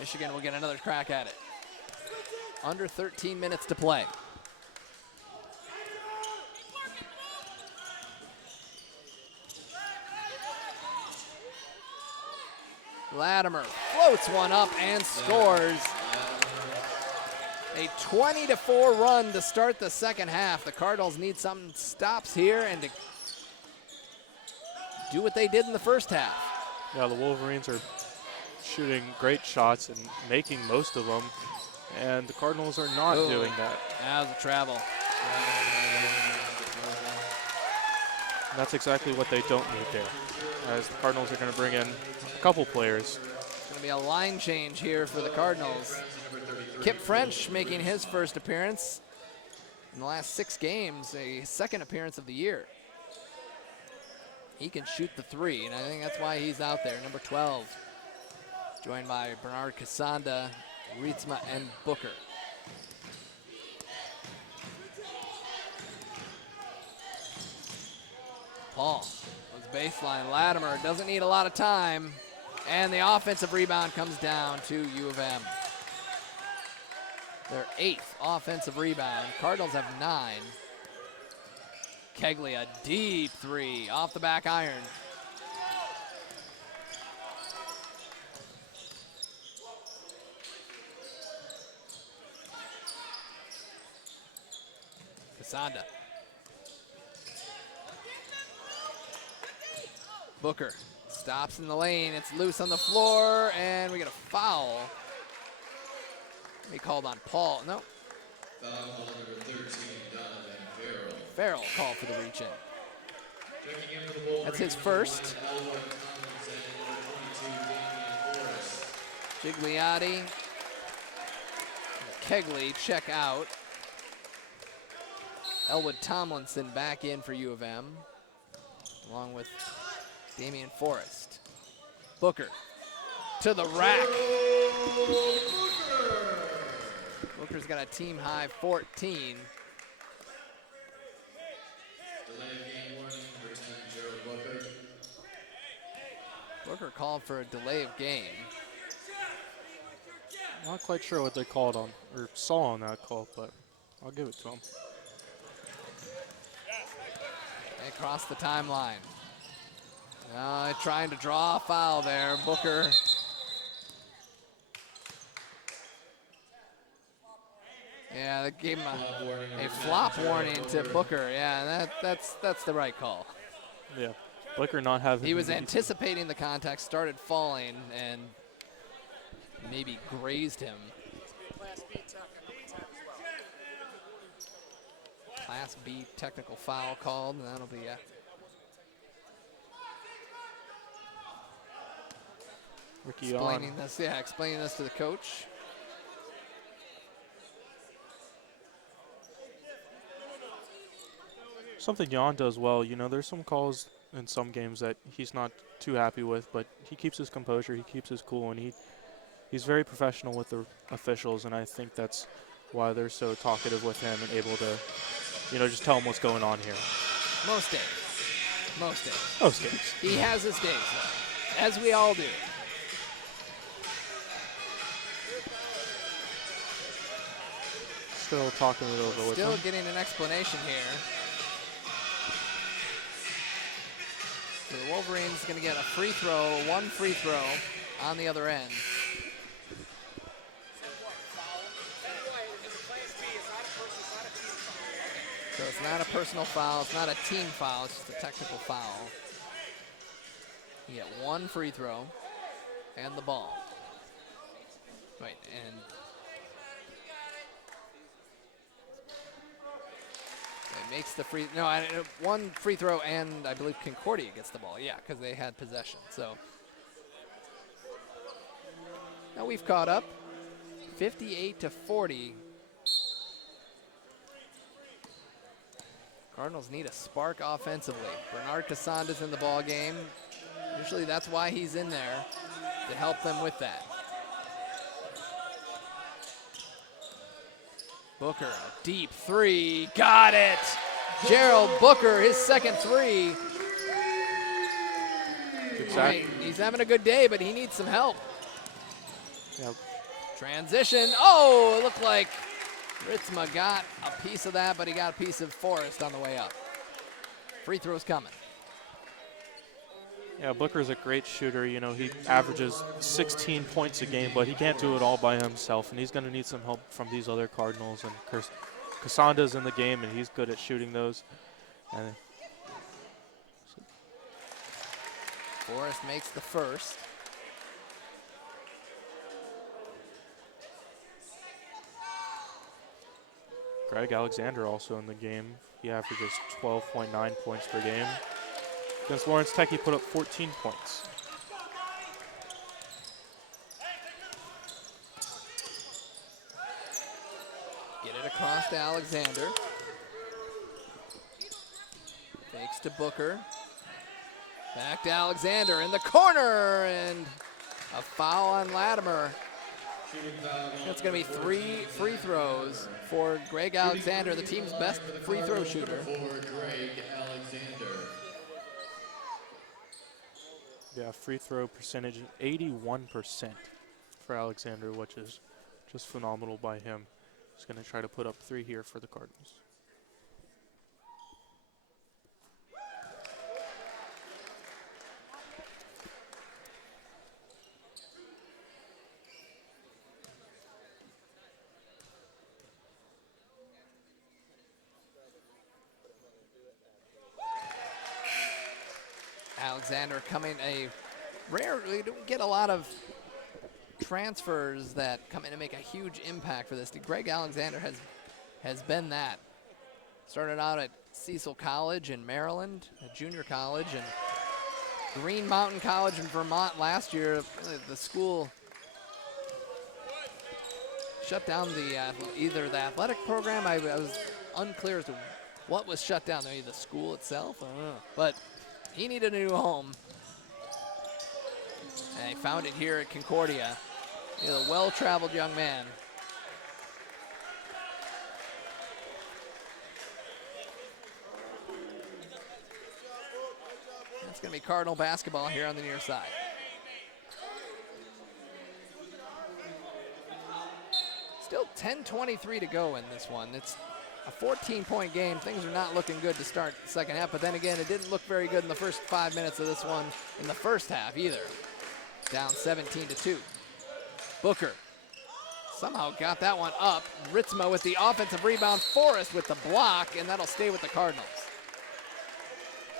Michigan will get another crack at it. Under 13 minutes to play. Latimer floats one up and scores. A 20-4 run to start the second half. The Cardinals need some stops here and to do what they did in the first half. Yeah, the Wolverines are shooting great shots and making most of them, and the Cardinals are not doing that. That was a travel. And that's exactly what they don't need there, as the Cardinals are going to bring in a couple players. It's going to be a line change here for the Cardinals. Kip French making his first appearance in the last 6 games, a second appearance of the year. He can shoot the three, and I think that's why he's out there. Number 12, joined by Bernard Casanda, Ritzma, and Booker. Paul goes baseline. Latimer doesn't need a lot of time, and the offensive rebound comes down to U of M. Their 8th offensive rebound. Cardinals have 9. Kegley, a deep three off the back iron. Casanda. Booker stops in the lane. It's loose on the floor, and we get a foul. He called on Paul. No. Foul call number 13, Donovan Farrell. Farrell called for the reach-in. Checking in for the Wolverines, That's his first. number 22, Damian Forrest. Gigliotti. Kegley check out. Elwood Tomlinson back in for U of M, along with Damian Forrest. Booker to the rack. Booker's got a team high 14. Delay of game warning, number 10, Gerald Booker. Booker called for a delay of game. Not quite sure what they called on or saw on that call, but I'll give it to them. They crossed the timeline. Trying to draw a foul there. Booker. Yeah, they gave him a flop warning to Booker. Yeah, that's the right call. Yeah, Booker not having. He was anticipating the contact, started falling, and maybe grazed him. Class B technical foul called, and that'll be a Ricky explaining this, yeah, explaining this to the coach. Something Jan does well, you know, there's some calls in some games that he's not too happy with, but he keeps his composure, he keeps his cool, and he's very professional with the officials, and I think that's why they're so talkative with him and able to, you know, just tell him what's going on here. Most days. Most days. Most games. He has his days, though, as we all do. Still talking it over with him. Still getting an explanation here. So the Wolverines going to get a free throw, one free throw on the other end. So it's not a personal foul, it's not a team foul, it's just a technical foul. You get one free throw and the ball. Right, and it makes the free, no, one free throw and I believe Concordia gets the ball, yeah, because they had possession. So now we've caught up, 58-40. Cardinals need a spark offensively. Bernard Cassanda's in the ball game. Usually that's why he's in there, to help them with that. Booker, a deep three, got it! Gerald Booker, his second three. Right, he's having a good day, but he needs some help. Yep. Transition, oh, it looked like Ritzma got a piece of that, but he got a piece of Forrest on the way up. Free throw's coming. Yeah, Booker's a great shooter. You know, he averages 16 points a game, but he can't do it all by himself, and he's going to need some help from these other Cardinals. And Cassanda's in the game, and he's good at shooting those. And Forrest makes the first. Greg Alexander also in the game. He averages 12.9 points per game. Against Lawrence Tech, he put up 14 points. Get it across to Alexander. Fakes to Booker. Back to Alexander in the corner, and a foul on Latimer. It's going to be 3 free throws for Greg Alexander, the team's best free throw shooter. Yeah, free throw percentage 81% for Alexander, which is just phenomenal by him. He's going to try to put up 3 here for the Cardinals. Alexander coming rarely don't get a lot of transfers that come in and make a huge impact for this. Greg Alexander has been that. Started out at Cecil College in Maryland, a junior college, and Green Mountain College in Vermont last year. The school shut down either the athletic program. I was unclear as to what was shut down. Maybe the school itself, I don't know. But he needed a new home, and he found it here at Concordia. He's a well-traveled young man. That's going to be Cardinal basketball here on the near side. Still 10:23 to go in this one. It's a 14-point game. Things are not looking good to start the second half, but then again, it didn't look very good in the first 5 minutes of this one in the first half either. Down 17-2. Booker somehow got that one up. Ritzma with the offensive rebound. Forrest with the block, and that'll stay with the Cardinals.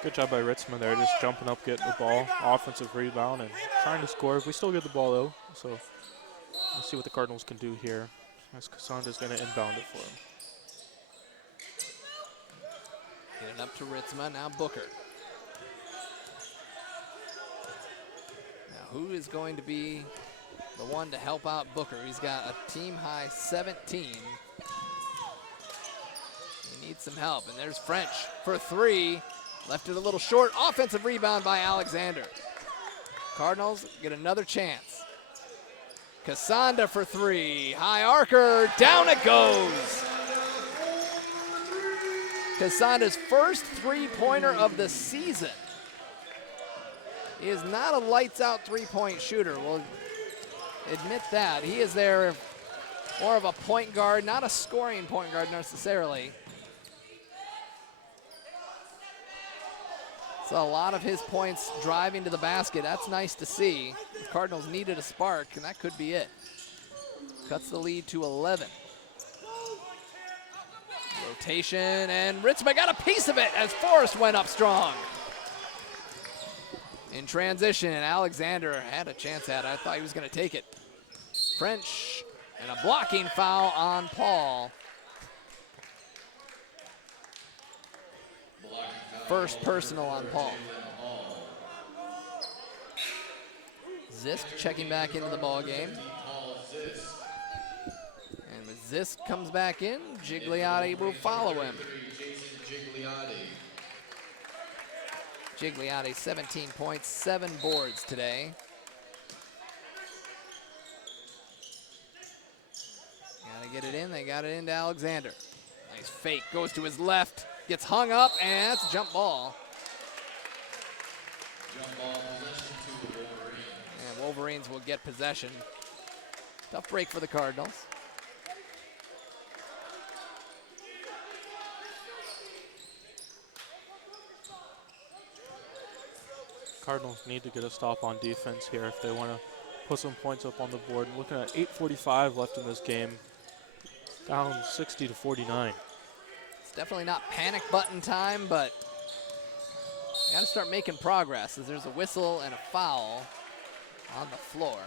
Good job by Ritzma there, just jumping up, getting the ball, offensive rebound, and trying to score. We still get the ball, though, so we'll see what the Cardinals can do here, as Cassandra's going to inbound it for him. Get it up to Ritzma, now Booker. Now who is going to be the one to help out Booker. He's got a team high 17. He needs some help, and there's French for three. Left it a little short. Offensive rebound by Alexander. Cardinals get another chance. Cassandra for three. High arcer. Down it goes. Cassandra's first three-pointer of the season. He is not a lights-out three-point shooter. We'll admit that. He is there more of a point guard, not a scoring point guard necessarily. So a lot of his points driving to the basket. That's nice to see. The Cardinals needed a spark, and that could be it. Cuts the lead to 11. Rotation, and Ritzman got a piece of it as Forrest went up strong. In transition, Alexander had a chance at it. I thought he was going to take it. French, and a blocking foul on Paul. First personal on Paul. Zisk checking back into the ball game. And when Zisk comes back in, Gigliotti will follow him. Gigliotti 17 points, 7 boards today. Gotta get it in, they got it into Alexander. Nice fake, goes to his left, gets hung up, and it's a jump ball. Jump ball possession to the Wolverines. And Wolverines will get possession. Tough break for the Cardinals. Cardinals need to get a stop on defense here if they want to put some points up on the board. And looking at 8:45 left in this game, down 60 to 49. It's definitely not panic button time, but you gotta start making progress as there's a whistle and a foul on the floor.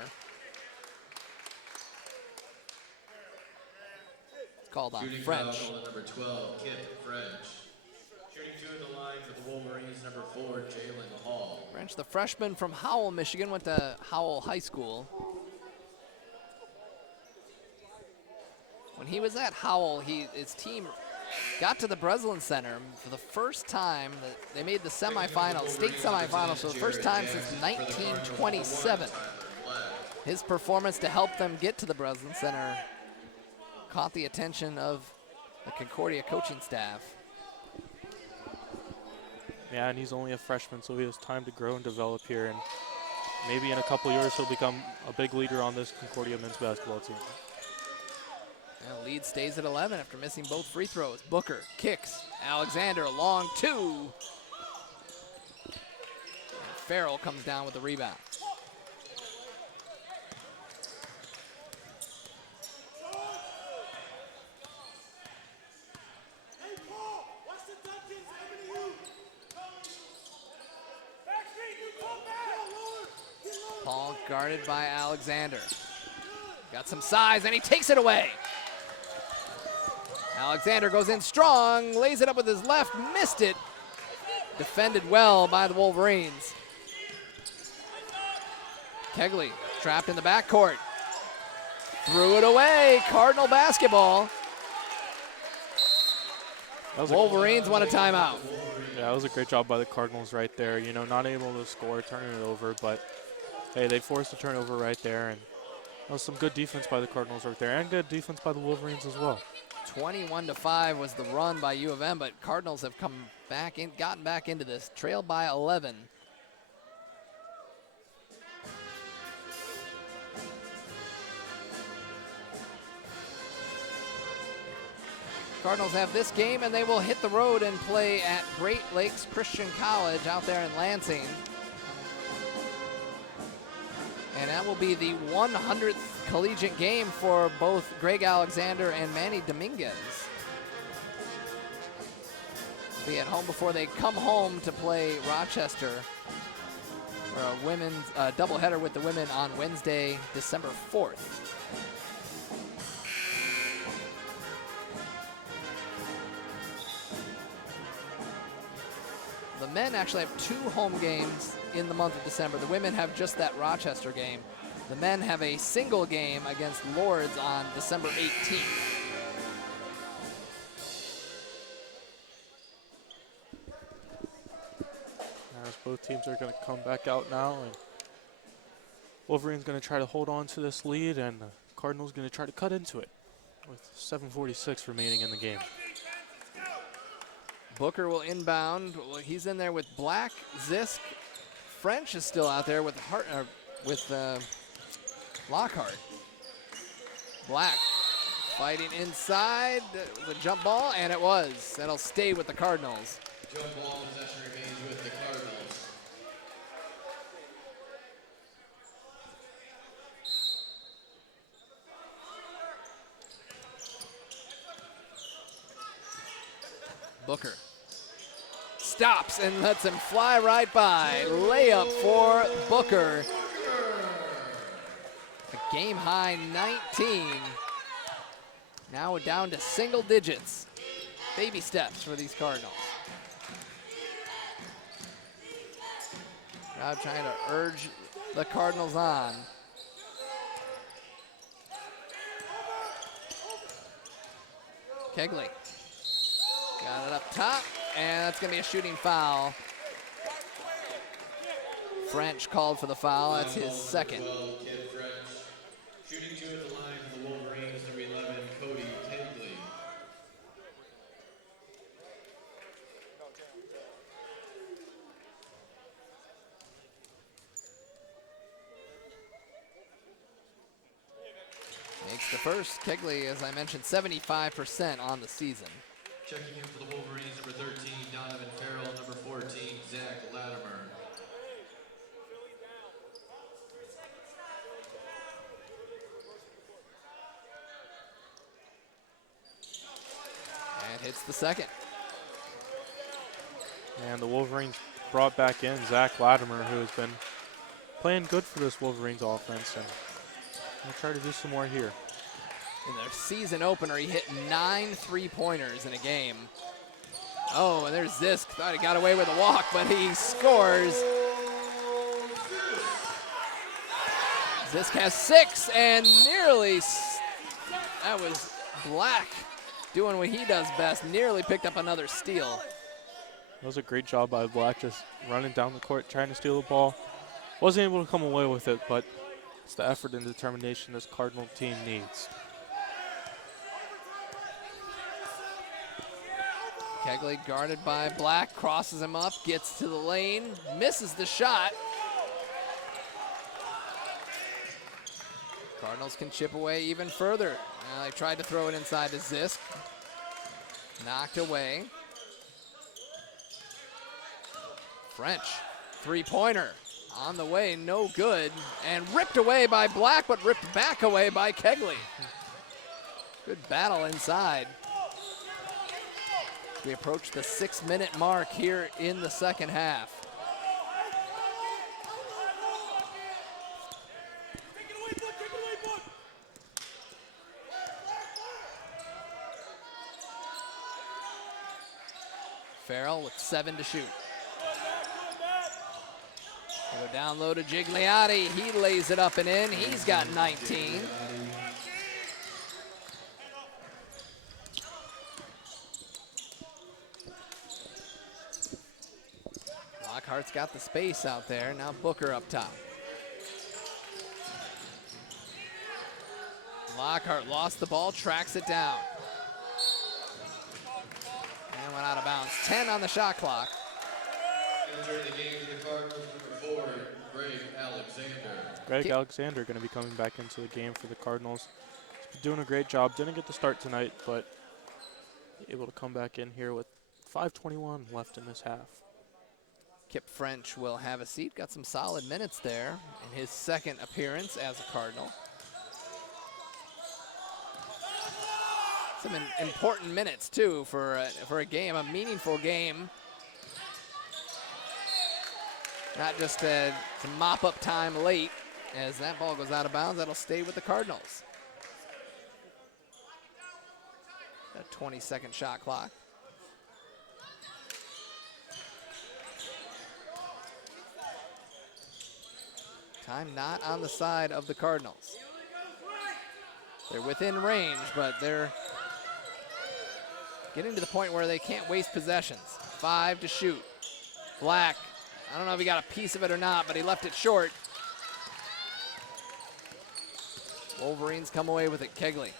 It's called on Shooting French. foul on number 12, Kip French. Shooting 2 at the line for the Wolverines, number 4, Jalen Hall. French, the freshman from Howell, Michigan, went to Howell High School. When he was at Howell, his team got to the Breslin Center for the first time. They made the semifinals, state semifinals for the first time since 1927. His performance to help them get to the Breslin Center caught the attention of the Concordia coaching staff. Yeah, and he's only a freshman, so he has time to grow and develop here. And maybe in a couple years, he'll become a big leader on this Concordia men's basketball team. And the lead stays at 11 after missing both free throws. Booker kicks. Alexander, long two. And Farrell comes down with the rebound. Paul guarded by Alexander. Got some size, and he takes it away. Alexander goes in strong, lays it up with his left, missed it. Defended well by the Wolverines. Kegley trapped in the backcourt. Threw it away, Cardinal basketball. Wolverines want a timeout. Yeah, that was a great job by the Cardinals right there. You know, not able to score, turning it over, but hey, they forced a turnover right there, and that was some good defense by the Cardinals right there, and good defense by the Wolverines as well. 21-5 was the run by U of M, but Cardinals have come back in, gotten back into this, trailed by 11. Cardinals have this game, and they will hit the road and play at Great Lakes Christian College out there in Lansing. And that will be the 100th collegiate game for both Greg Alexander and Manny Dominguez. Be at home before they come home to play Rochester for a women's doubleheader with the women on Wednesday, December 4th. The men actually have 2 home games in the month of December. The women have just that Rochester game. The men have a single game against Lourdes on December 18th. As both teams are going to come back out now, and Wolverine's going to try to hold on to this lead, and the Cardinals going to try to cut into it with 7:46 remaining in the game. Booker will inbound. Well, he's in there with Black, Zisk. French is still out there with Lockhart. Black fighting inside. The jump ball, and it was. That'll stay with the Cardinals. Jump ball possession remains with the Cardinals. Booker stops and lets him fly right by. Layup for Booker. A game high 19. Now we're down to single digits. Baby steps for these Cardinals. Now trying to urge the Cardinals on. Kegley. Got it up top, and that's going to be a shooting foul. French called for the foul. That's his second. Kid French. Shooting 2 at the line for the Wolverines, number 11, Cody Kegley. Makes the first. Kegley, as I mentioned, 75% on the season. Checking in for the Wolverines, number 13, Donovan Farrell, number 14, Zach Latimer. And hits the second. And the Wolverines brought back in Zach Latimer, who has been playing good for this Wolverines offense, and we'll try to do some more here. In their season opener, he hit 9 3-pointers in a game. Oh, and there's Zisk. Thought he got away with a walk, but he scores. Zisk has 6 and nearly, that was Black doing what he does best, nearly picked up another steal. That was a great job by Black, just running down the court, trying to steal the ball. Wasn't able to come away with it, but it's the effort and determination this Cardinal team needs. Kegley guarded by Black, crosses him up, gets to the lane, misses the shot. Cardinals can chip away even further. They tried to throw it inside to Zisk. Knocked away. French, 3-pointer. On the way, no good. And ripped away by Black, but ripped back away by Kegley. Good battle inside. We approach the 6-minute mark here in the second half. Farrell with 7 to shoot. Go down low to Gigliotti. He lays it up and in. He's got 19. Lockhart's got the space out there. Now Booker up top. Lockhart lost the ball, tracks it down. And went out of bounds. 10 on the shot clock. Entering the game for the Cardinals, number 4, Greg Alexander. Greg Alexander going to be coming back into the game for the Cardinals. He's doing a great job. Didn't get the start tonight, but able to come back in here with 5:21 left in this half. Kip French will have a seat. Got some solid minutes there in his second appearance as a Cardinal. Some important minutes, too, for a game, a meaningful game. Not just some mop-up time late. As that ball goes out of bounds, that'll stay with the Cardinals. A 20-second shot clock. Time not on the side of the Cardinals. They're within range, but they're getting to the point where they can't waste possessions. 5 to shoot. Black, I don't know if he got a piece of it or not, but he left it short. Wolverines come away with it. Kegley.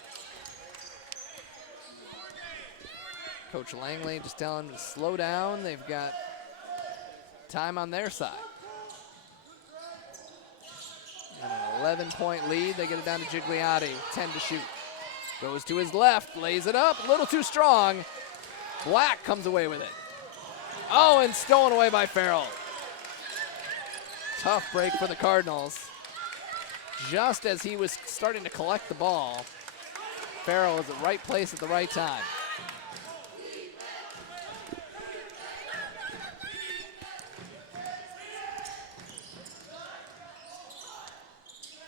Coach Langley just telling him to slow down. They've got time on their side. And an 11-point lead. They get it down to Gigliotti. 10 to shoot. Goes to his left, lays it up, a little too strong. Black comes away with it. Oh, and stolen away by Farrell. Tough break for the Cardinals. Just as he was starting to collect the ball, Farrell was at the right place at the right time.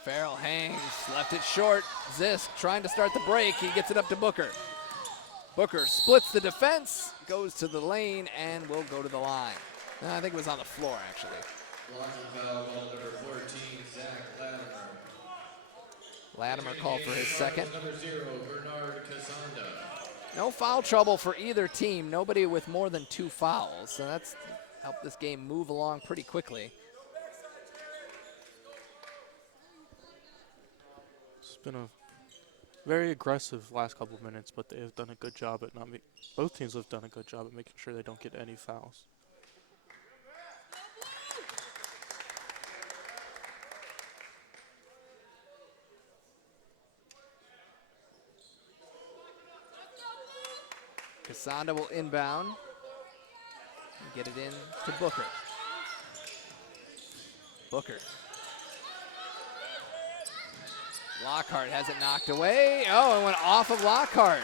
Farrell hangs, left it short. Zisk trying to start the break. He gets it up to Booker. Booker splits the defense, goes to the lane, and will go to the line. I think it was on the floor, actually. Blocking foul, ball number 14, Zach Latimer. Latimer called for his second. Number 0, Bernard Casanda. No foul trouble for either team. Nobody with more than 2 fouls. So that's helped this game move along pretty quickly. It's been a very aggressive last couple of minutes, but they have done a good job at not both teams have done a good job at making sure they don't get any fouls. Casanda will inbound and get it in to Booker. Booker. Lockhart has it knocked away. Oh, it went off of Lockhart.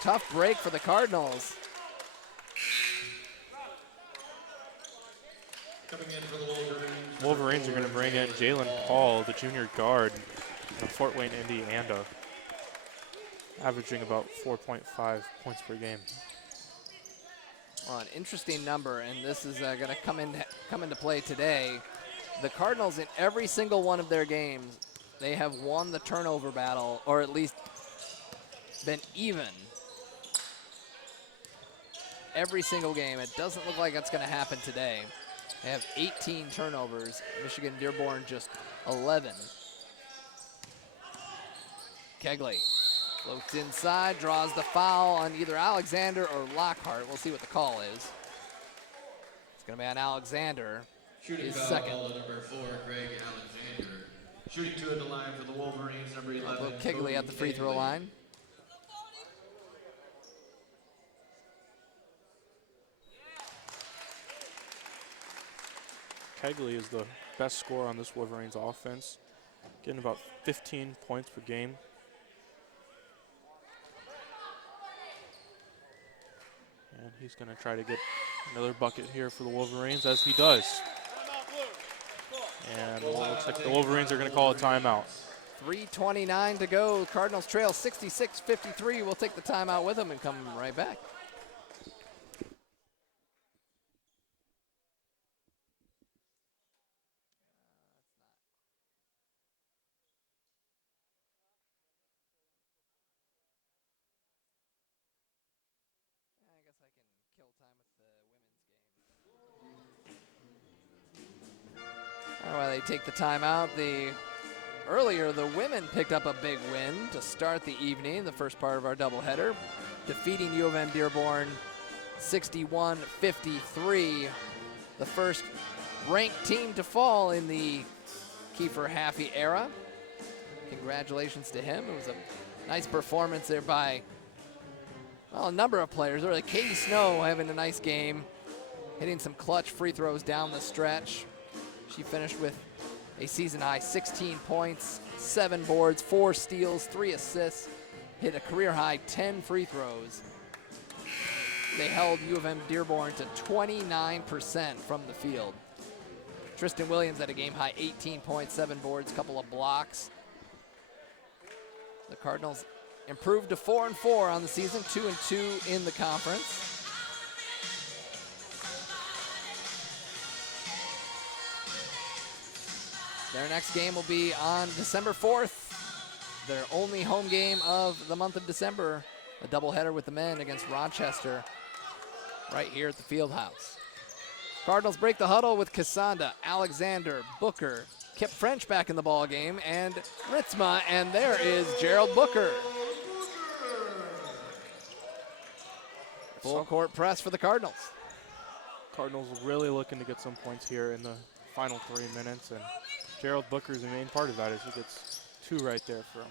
Tough break for the Cardinals. Coming in for the Wolverines. Wolverines are going to bring in Jalen Paul, the junior guard from Fort Wayne, Indiana, averaging about 4.5 points per game. Well, an interesting number, and this is going to come into play today. The Cardinals, in every single one of their games, they have won the turnover battle, or at least been even every single game. It doesn't look like that's going to happen today. They have 18 turnovers. Michigan-Dearborn just 11. Kegley floats inside, draws the foul on either Alexander or Lockhart. We'll see what the call is. It's going to be on Alexander. Shooting His foul, second. ball number 4, Greg Alexander. Shooting 2 at the line for the Wolverines, number 11. Kegley at the free throw line. Kegley is the best scorer on this Wolverines offense, getting about 15 points per game. And he's going to try to get another bucket here for the Wolverines, as he does. And it looks like the Wolverines are going to call a timeout. 3:29 to go. Cardinals trail 66-53. We'll take the timeout with them and come right back. While they take the timeout, earlier the women picked up a big win to start the evening, the first part of our doubleheader, defeating U of M-Dearborn 61-53, the first ranked team to fall in the Kiefer Haffey era. Congratulations to him. It was a nice performance there by, well, a number of players. Really, Katie Snow having a nice game, hitting some clutch free throws down the stretch. She finished with a season-high 16 points, 7 boards, 4 steals, 3 assists, hit a career-high 10 free throws. They held U of M-Dearborn to 29% from the field. Tristan Williams had a game-high 18 points, 7 boards, couple of blocks. The Cardinals improved to 4-4 on the season, 2-2 in the conference. Their next game will be on December 4th. Their only home game of the month of December. A doubleheader with the men against Rochester right here at the field house. Cardinals break the huddle with Casanda, Alexander, Booker, Kip French back in the ball game, and Ritzma, and there is Gerald Booker. Full court press for the Cardinals. Cardinals really looking to get some points here in the final 3 minutes, and Gerald Booker is the main part of that as he gets 2 right there for him.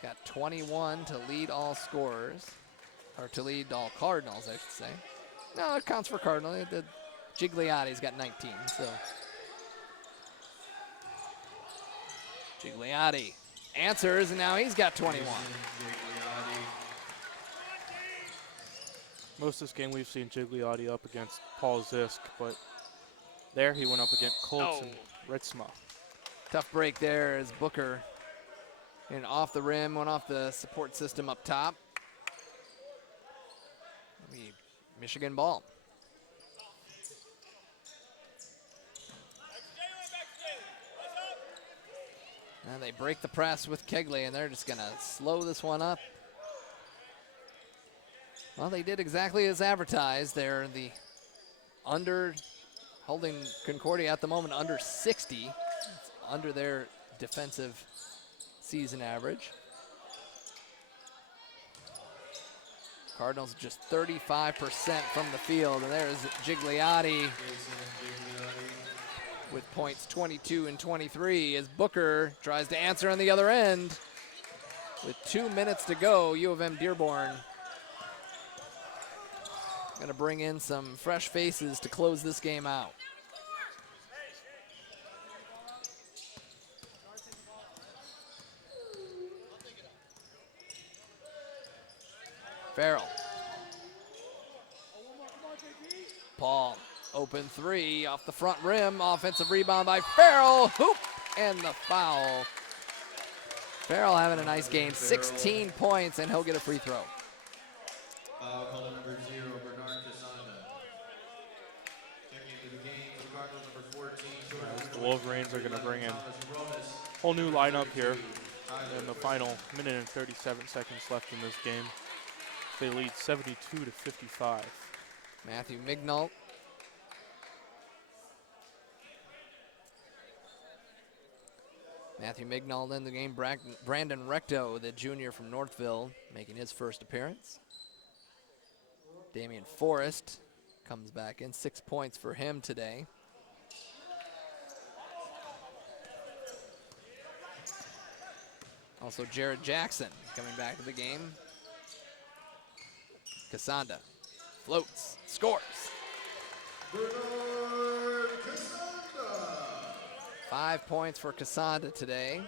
He's got 21 to lead all scorers, or to lead all Cardinals, I should say. No, it counts for Cardinal. Gigliotti's got 19, so. Gigliotti answers, and now he's got 21. Most of this game we've seen Gigliotti up against Paul Zisk, but there he went up against Colts and Ritzma. Tough break there as Booker and off the rim, went off the support system up top. Michigan ball. And they break the press with Kegley, and they're just going to slow this one up. Well, they did exactly as advertised. They're holding Concordia at the moment under 60. It's under their defensive season average. Cardinals just 35% from the field, and there's Gigliotti with points 22 and 23 as Booker tries to answer on the other end. With 2 minutes to go, U of M-Dearborn going to bring in some fresh faces to close this game out. Farrell. Paul, open 3 off the front rim. Offensive rebound by Farrell. Hoop and the foul. Farrell having a nice game. 16 points, and he'll get a free throw. Foul call number 0, Bernard Casanda. Checking into the game for Cardinals number 14. The Wolverines are going to bring in a whole new lineup here in the final minute and 37 seconds left in this game. They lead 72 to 55. Matthew Mignault. Matthew Mignault in the game. Brandon Recto, the junior from Northville, making his first appearance. Damian Forrest comes back in. 6 points for him today. Also Jared Jackson coming back to the game. Casanda floats, scores. Bernard Casanda. 5 points for Casanda today.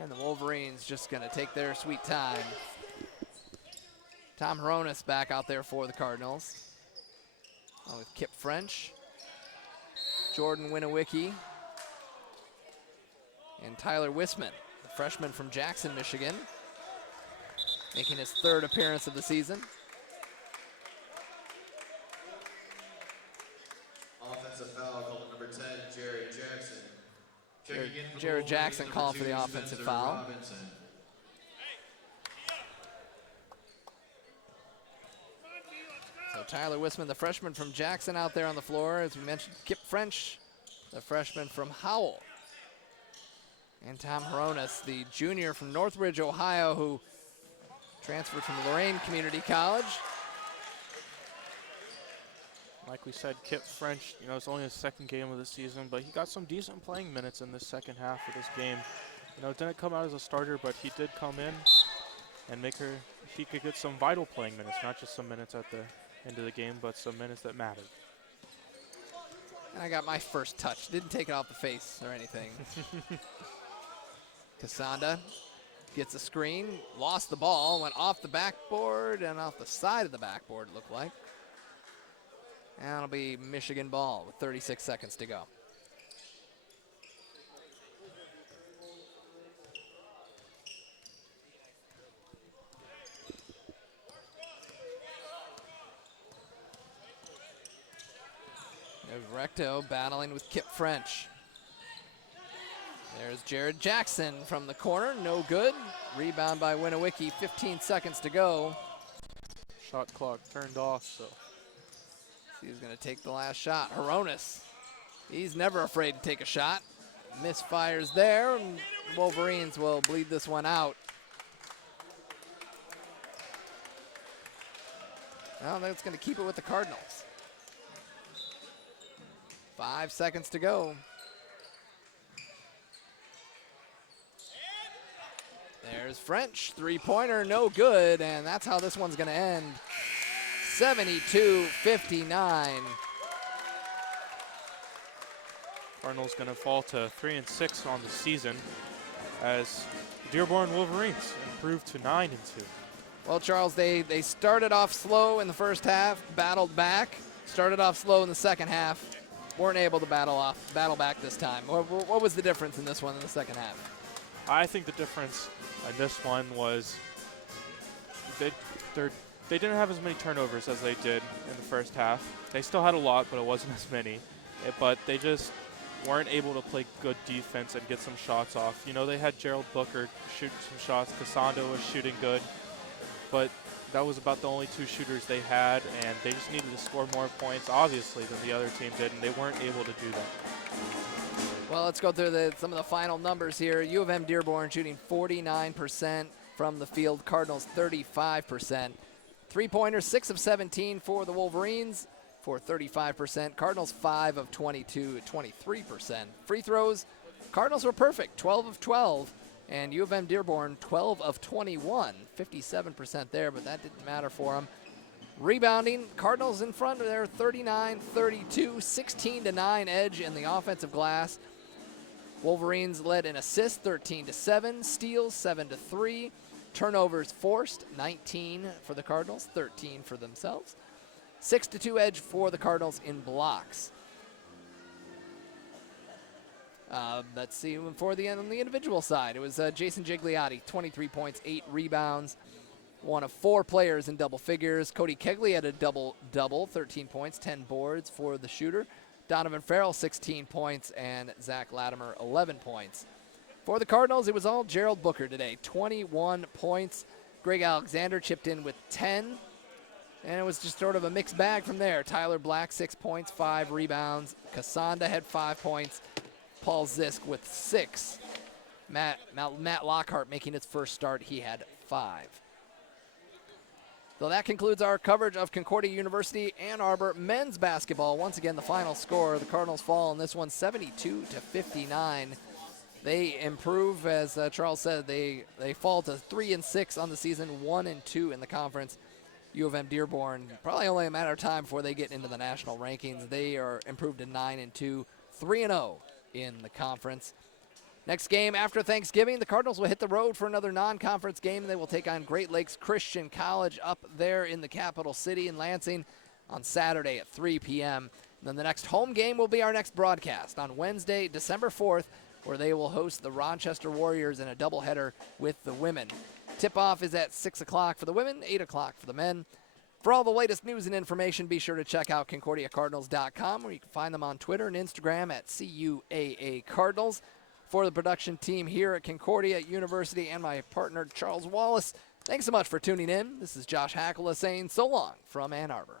And the Wolverines just going to take their sweet time. Tom Hronis back out there for the Cardinals. With Kip French, Jordan Winowicki, and Tyler Wisman, the freshman from Jackson, Michigan, making his 3rd appearance of the season. Offensive foul called number 10, Jared Jackson. Jared Jackson calling for the offensive foul. Robinson. So Tyler Wisman, the freshman from Jackson, out there on the floor. As we mentioned, Kip French, the freshman from Howell. And Tom Hronis, the junior from Northridge, Ohio, who transferred from Lorain Community College. Like we said, Kip French, it's only his 2nd game of the season, but he got some decent playing minutes in this second half of this game. Didn't come out as a starter, but he did come in and he could get some vital playing minutes, not just some minutes at the end of the game, but some minutes that mattered. And I got my first touch. Didn't take it off the face or anything. Casanda gets a screen, lost the ball, went off the backboard and off the side of the backboard, it looked like. And it'll be Michigan ball with 36 seconds to go. Recto battling with Kip French. There's Jared Jackson from the corner, no good. Rebound by Winnewicky, 15 seconds to go. Shot clock turned off, so. He's gonna take the last shot. Hronis, he's never afraid to take a shot. Misfires there, and Wolverines will bleed this one out. Well, that's gonna keep it with the Cardinals. 5 seconds to go. There's French, three-pointer, no good, and that's how this one's gonna end. 72-59. Cardinals gonna fall to 3-6 on the season as Dearborn Wolverines improved to 9-2. Well, Charles, they started off slow in the first half, battled back, started off slow in the second half, weren't able to battle back this time. What was the difference in this one in the second half? I think the difference in this one was they didn't have as many turnovers as they did in the first half. They still had a lot, but it wasn't as many. But they just weren't able to play good defense and get some shots off. You know, they had Gerald Booker shooting some shots. Cassandra was shooting good. But that was about the only two shooters they had, and they just needed to score more points, obviously, than the other team did, and they weren't able to do that. Well, let's go through some of the final numbers here. U of M Dearborn shooting 49% from the field, Cardinals 35%. Three-pointers, 6 of 17 for the Wolverines for 35%. Cardinals 5 of 22 at 23%. Free throws, Cardinals were perfect, 12 of 12. And U of M Dearborn 12 of 21, 57% there, but that didn't matter for them. Rebounding, Cardinals in front of their 39-32, 16-9 edge in the offensive glass. Wolverines led in assists, 13-7, steals, 7-3, turnovers forced, 19 for the Cardinals, 13 for themselves. 6-2 edge for the Cardinals in blocks. Let's see, on the individual side, it was Jason Gigliotti, 23 points, 8 rebounds, one of 4 players in double figures. Cody Kegley had a double-double, 13 points, 10 boards for the shooter. Donovan Farrell, 16 points, and Zach Latimer, 11 points. For the Cardinals, it was all Gerald Booker today, 21 points. Greg Alexander chipped in with 10, and it was just sort of a mixed bag from there. Tyler Black, 6 points, 5 rebounds. Cassandra had 5 points. Paul Zisk with 6. Matt Lockhart making his first start. He had 5. So that concludes our coverage of Concordia University Ann Arbor men's basketball. Once again, the final score, the Cardinals fall in this one 72-59. They improve, as Charles said, they fall to 3-6 on the season, 1-2 in the conference. U of M Dearborn, probably only a matter of time before they get into the national rankings. They are improved to 9-2, 3-0 in the conference. Next game after Thanksgiving, the Cardinals will hit the road for another non-conference game. They will take on Great Lakes Christian College up there in the capital city in Lansing on Saturday at 3 p.m. And then the next home game will be our next broadcast on Wednesday, December 4th, where they will host the Rochester Warriors in a doubleheader with the women. Tip-off is at 6 o'clock for the women, 8 o'clock for the men. For all the latest news and information, be sure to check out ConcordiaCardinals.com, where you can find them on Twitter and Instagram at CUAA Cardinals. For the production team here at Concordia University and my partner, Charles Wallace, thanks so much for tuning in. This is Josh Hackula saying so long from Ann Arbor.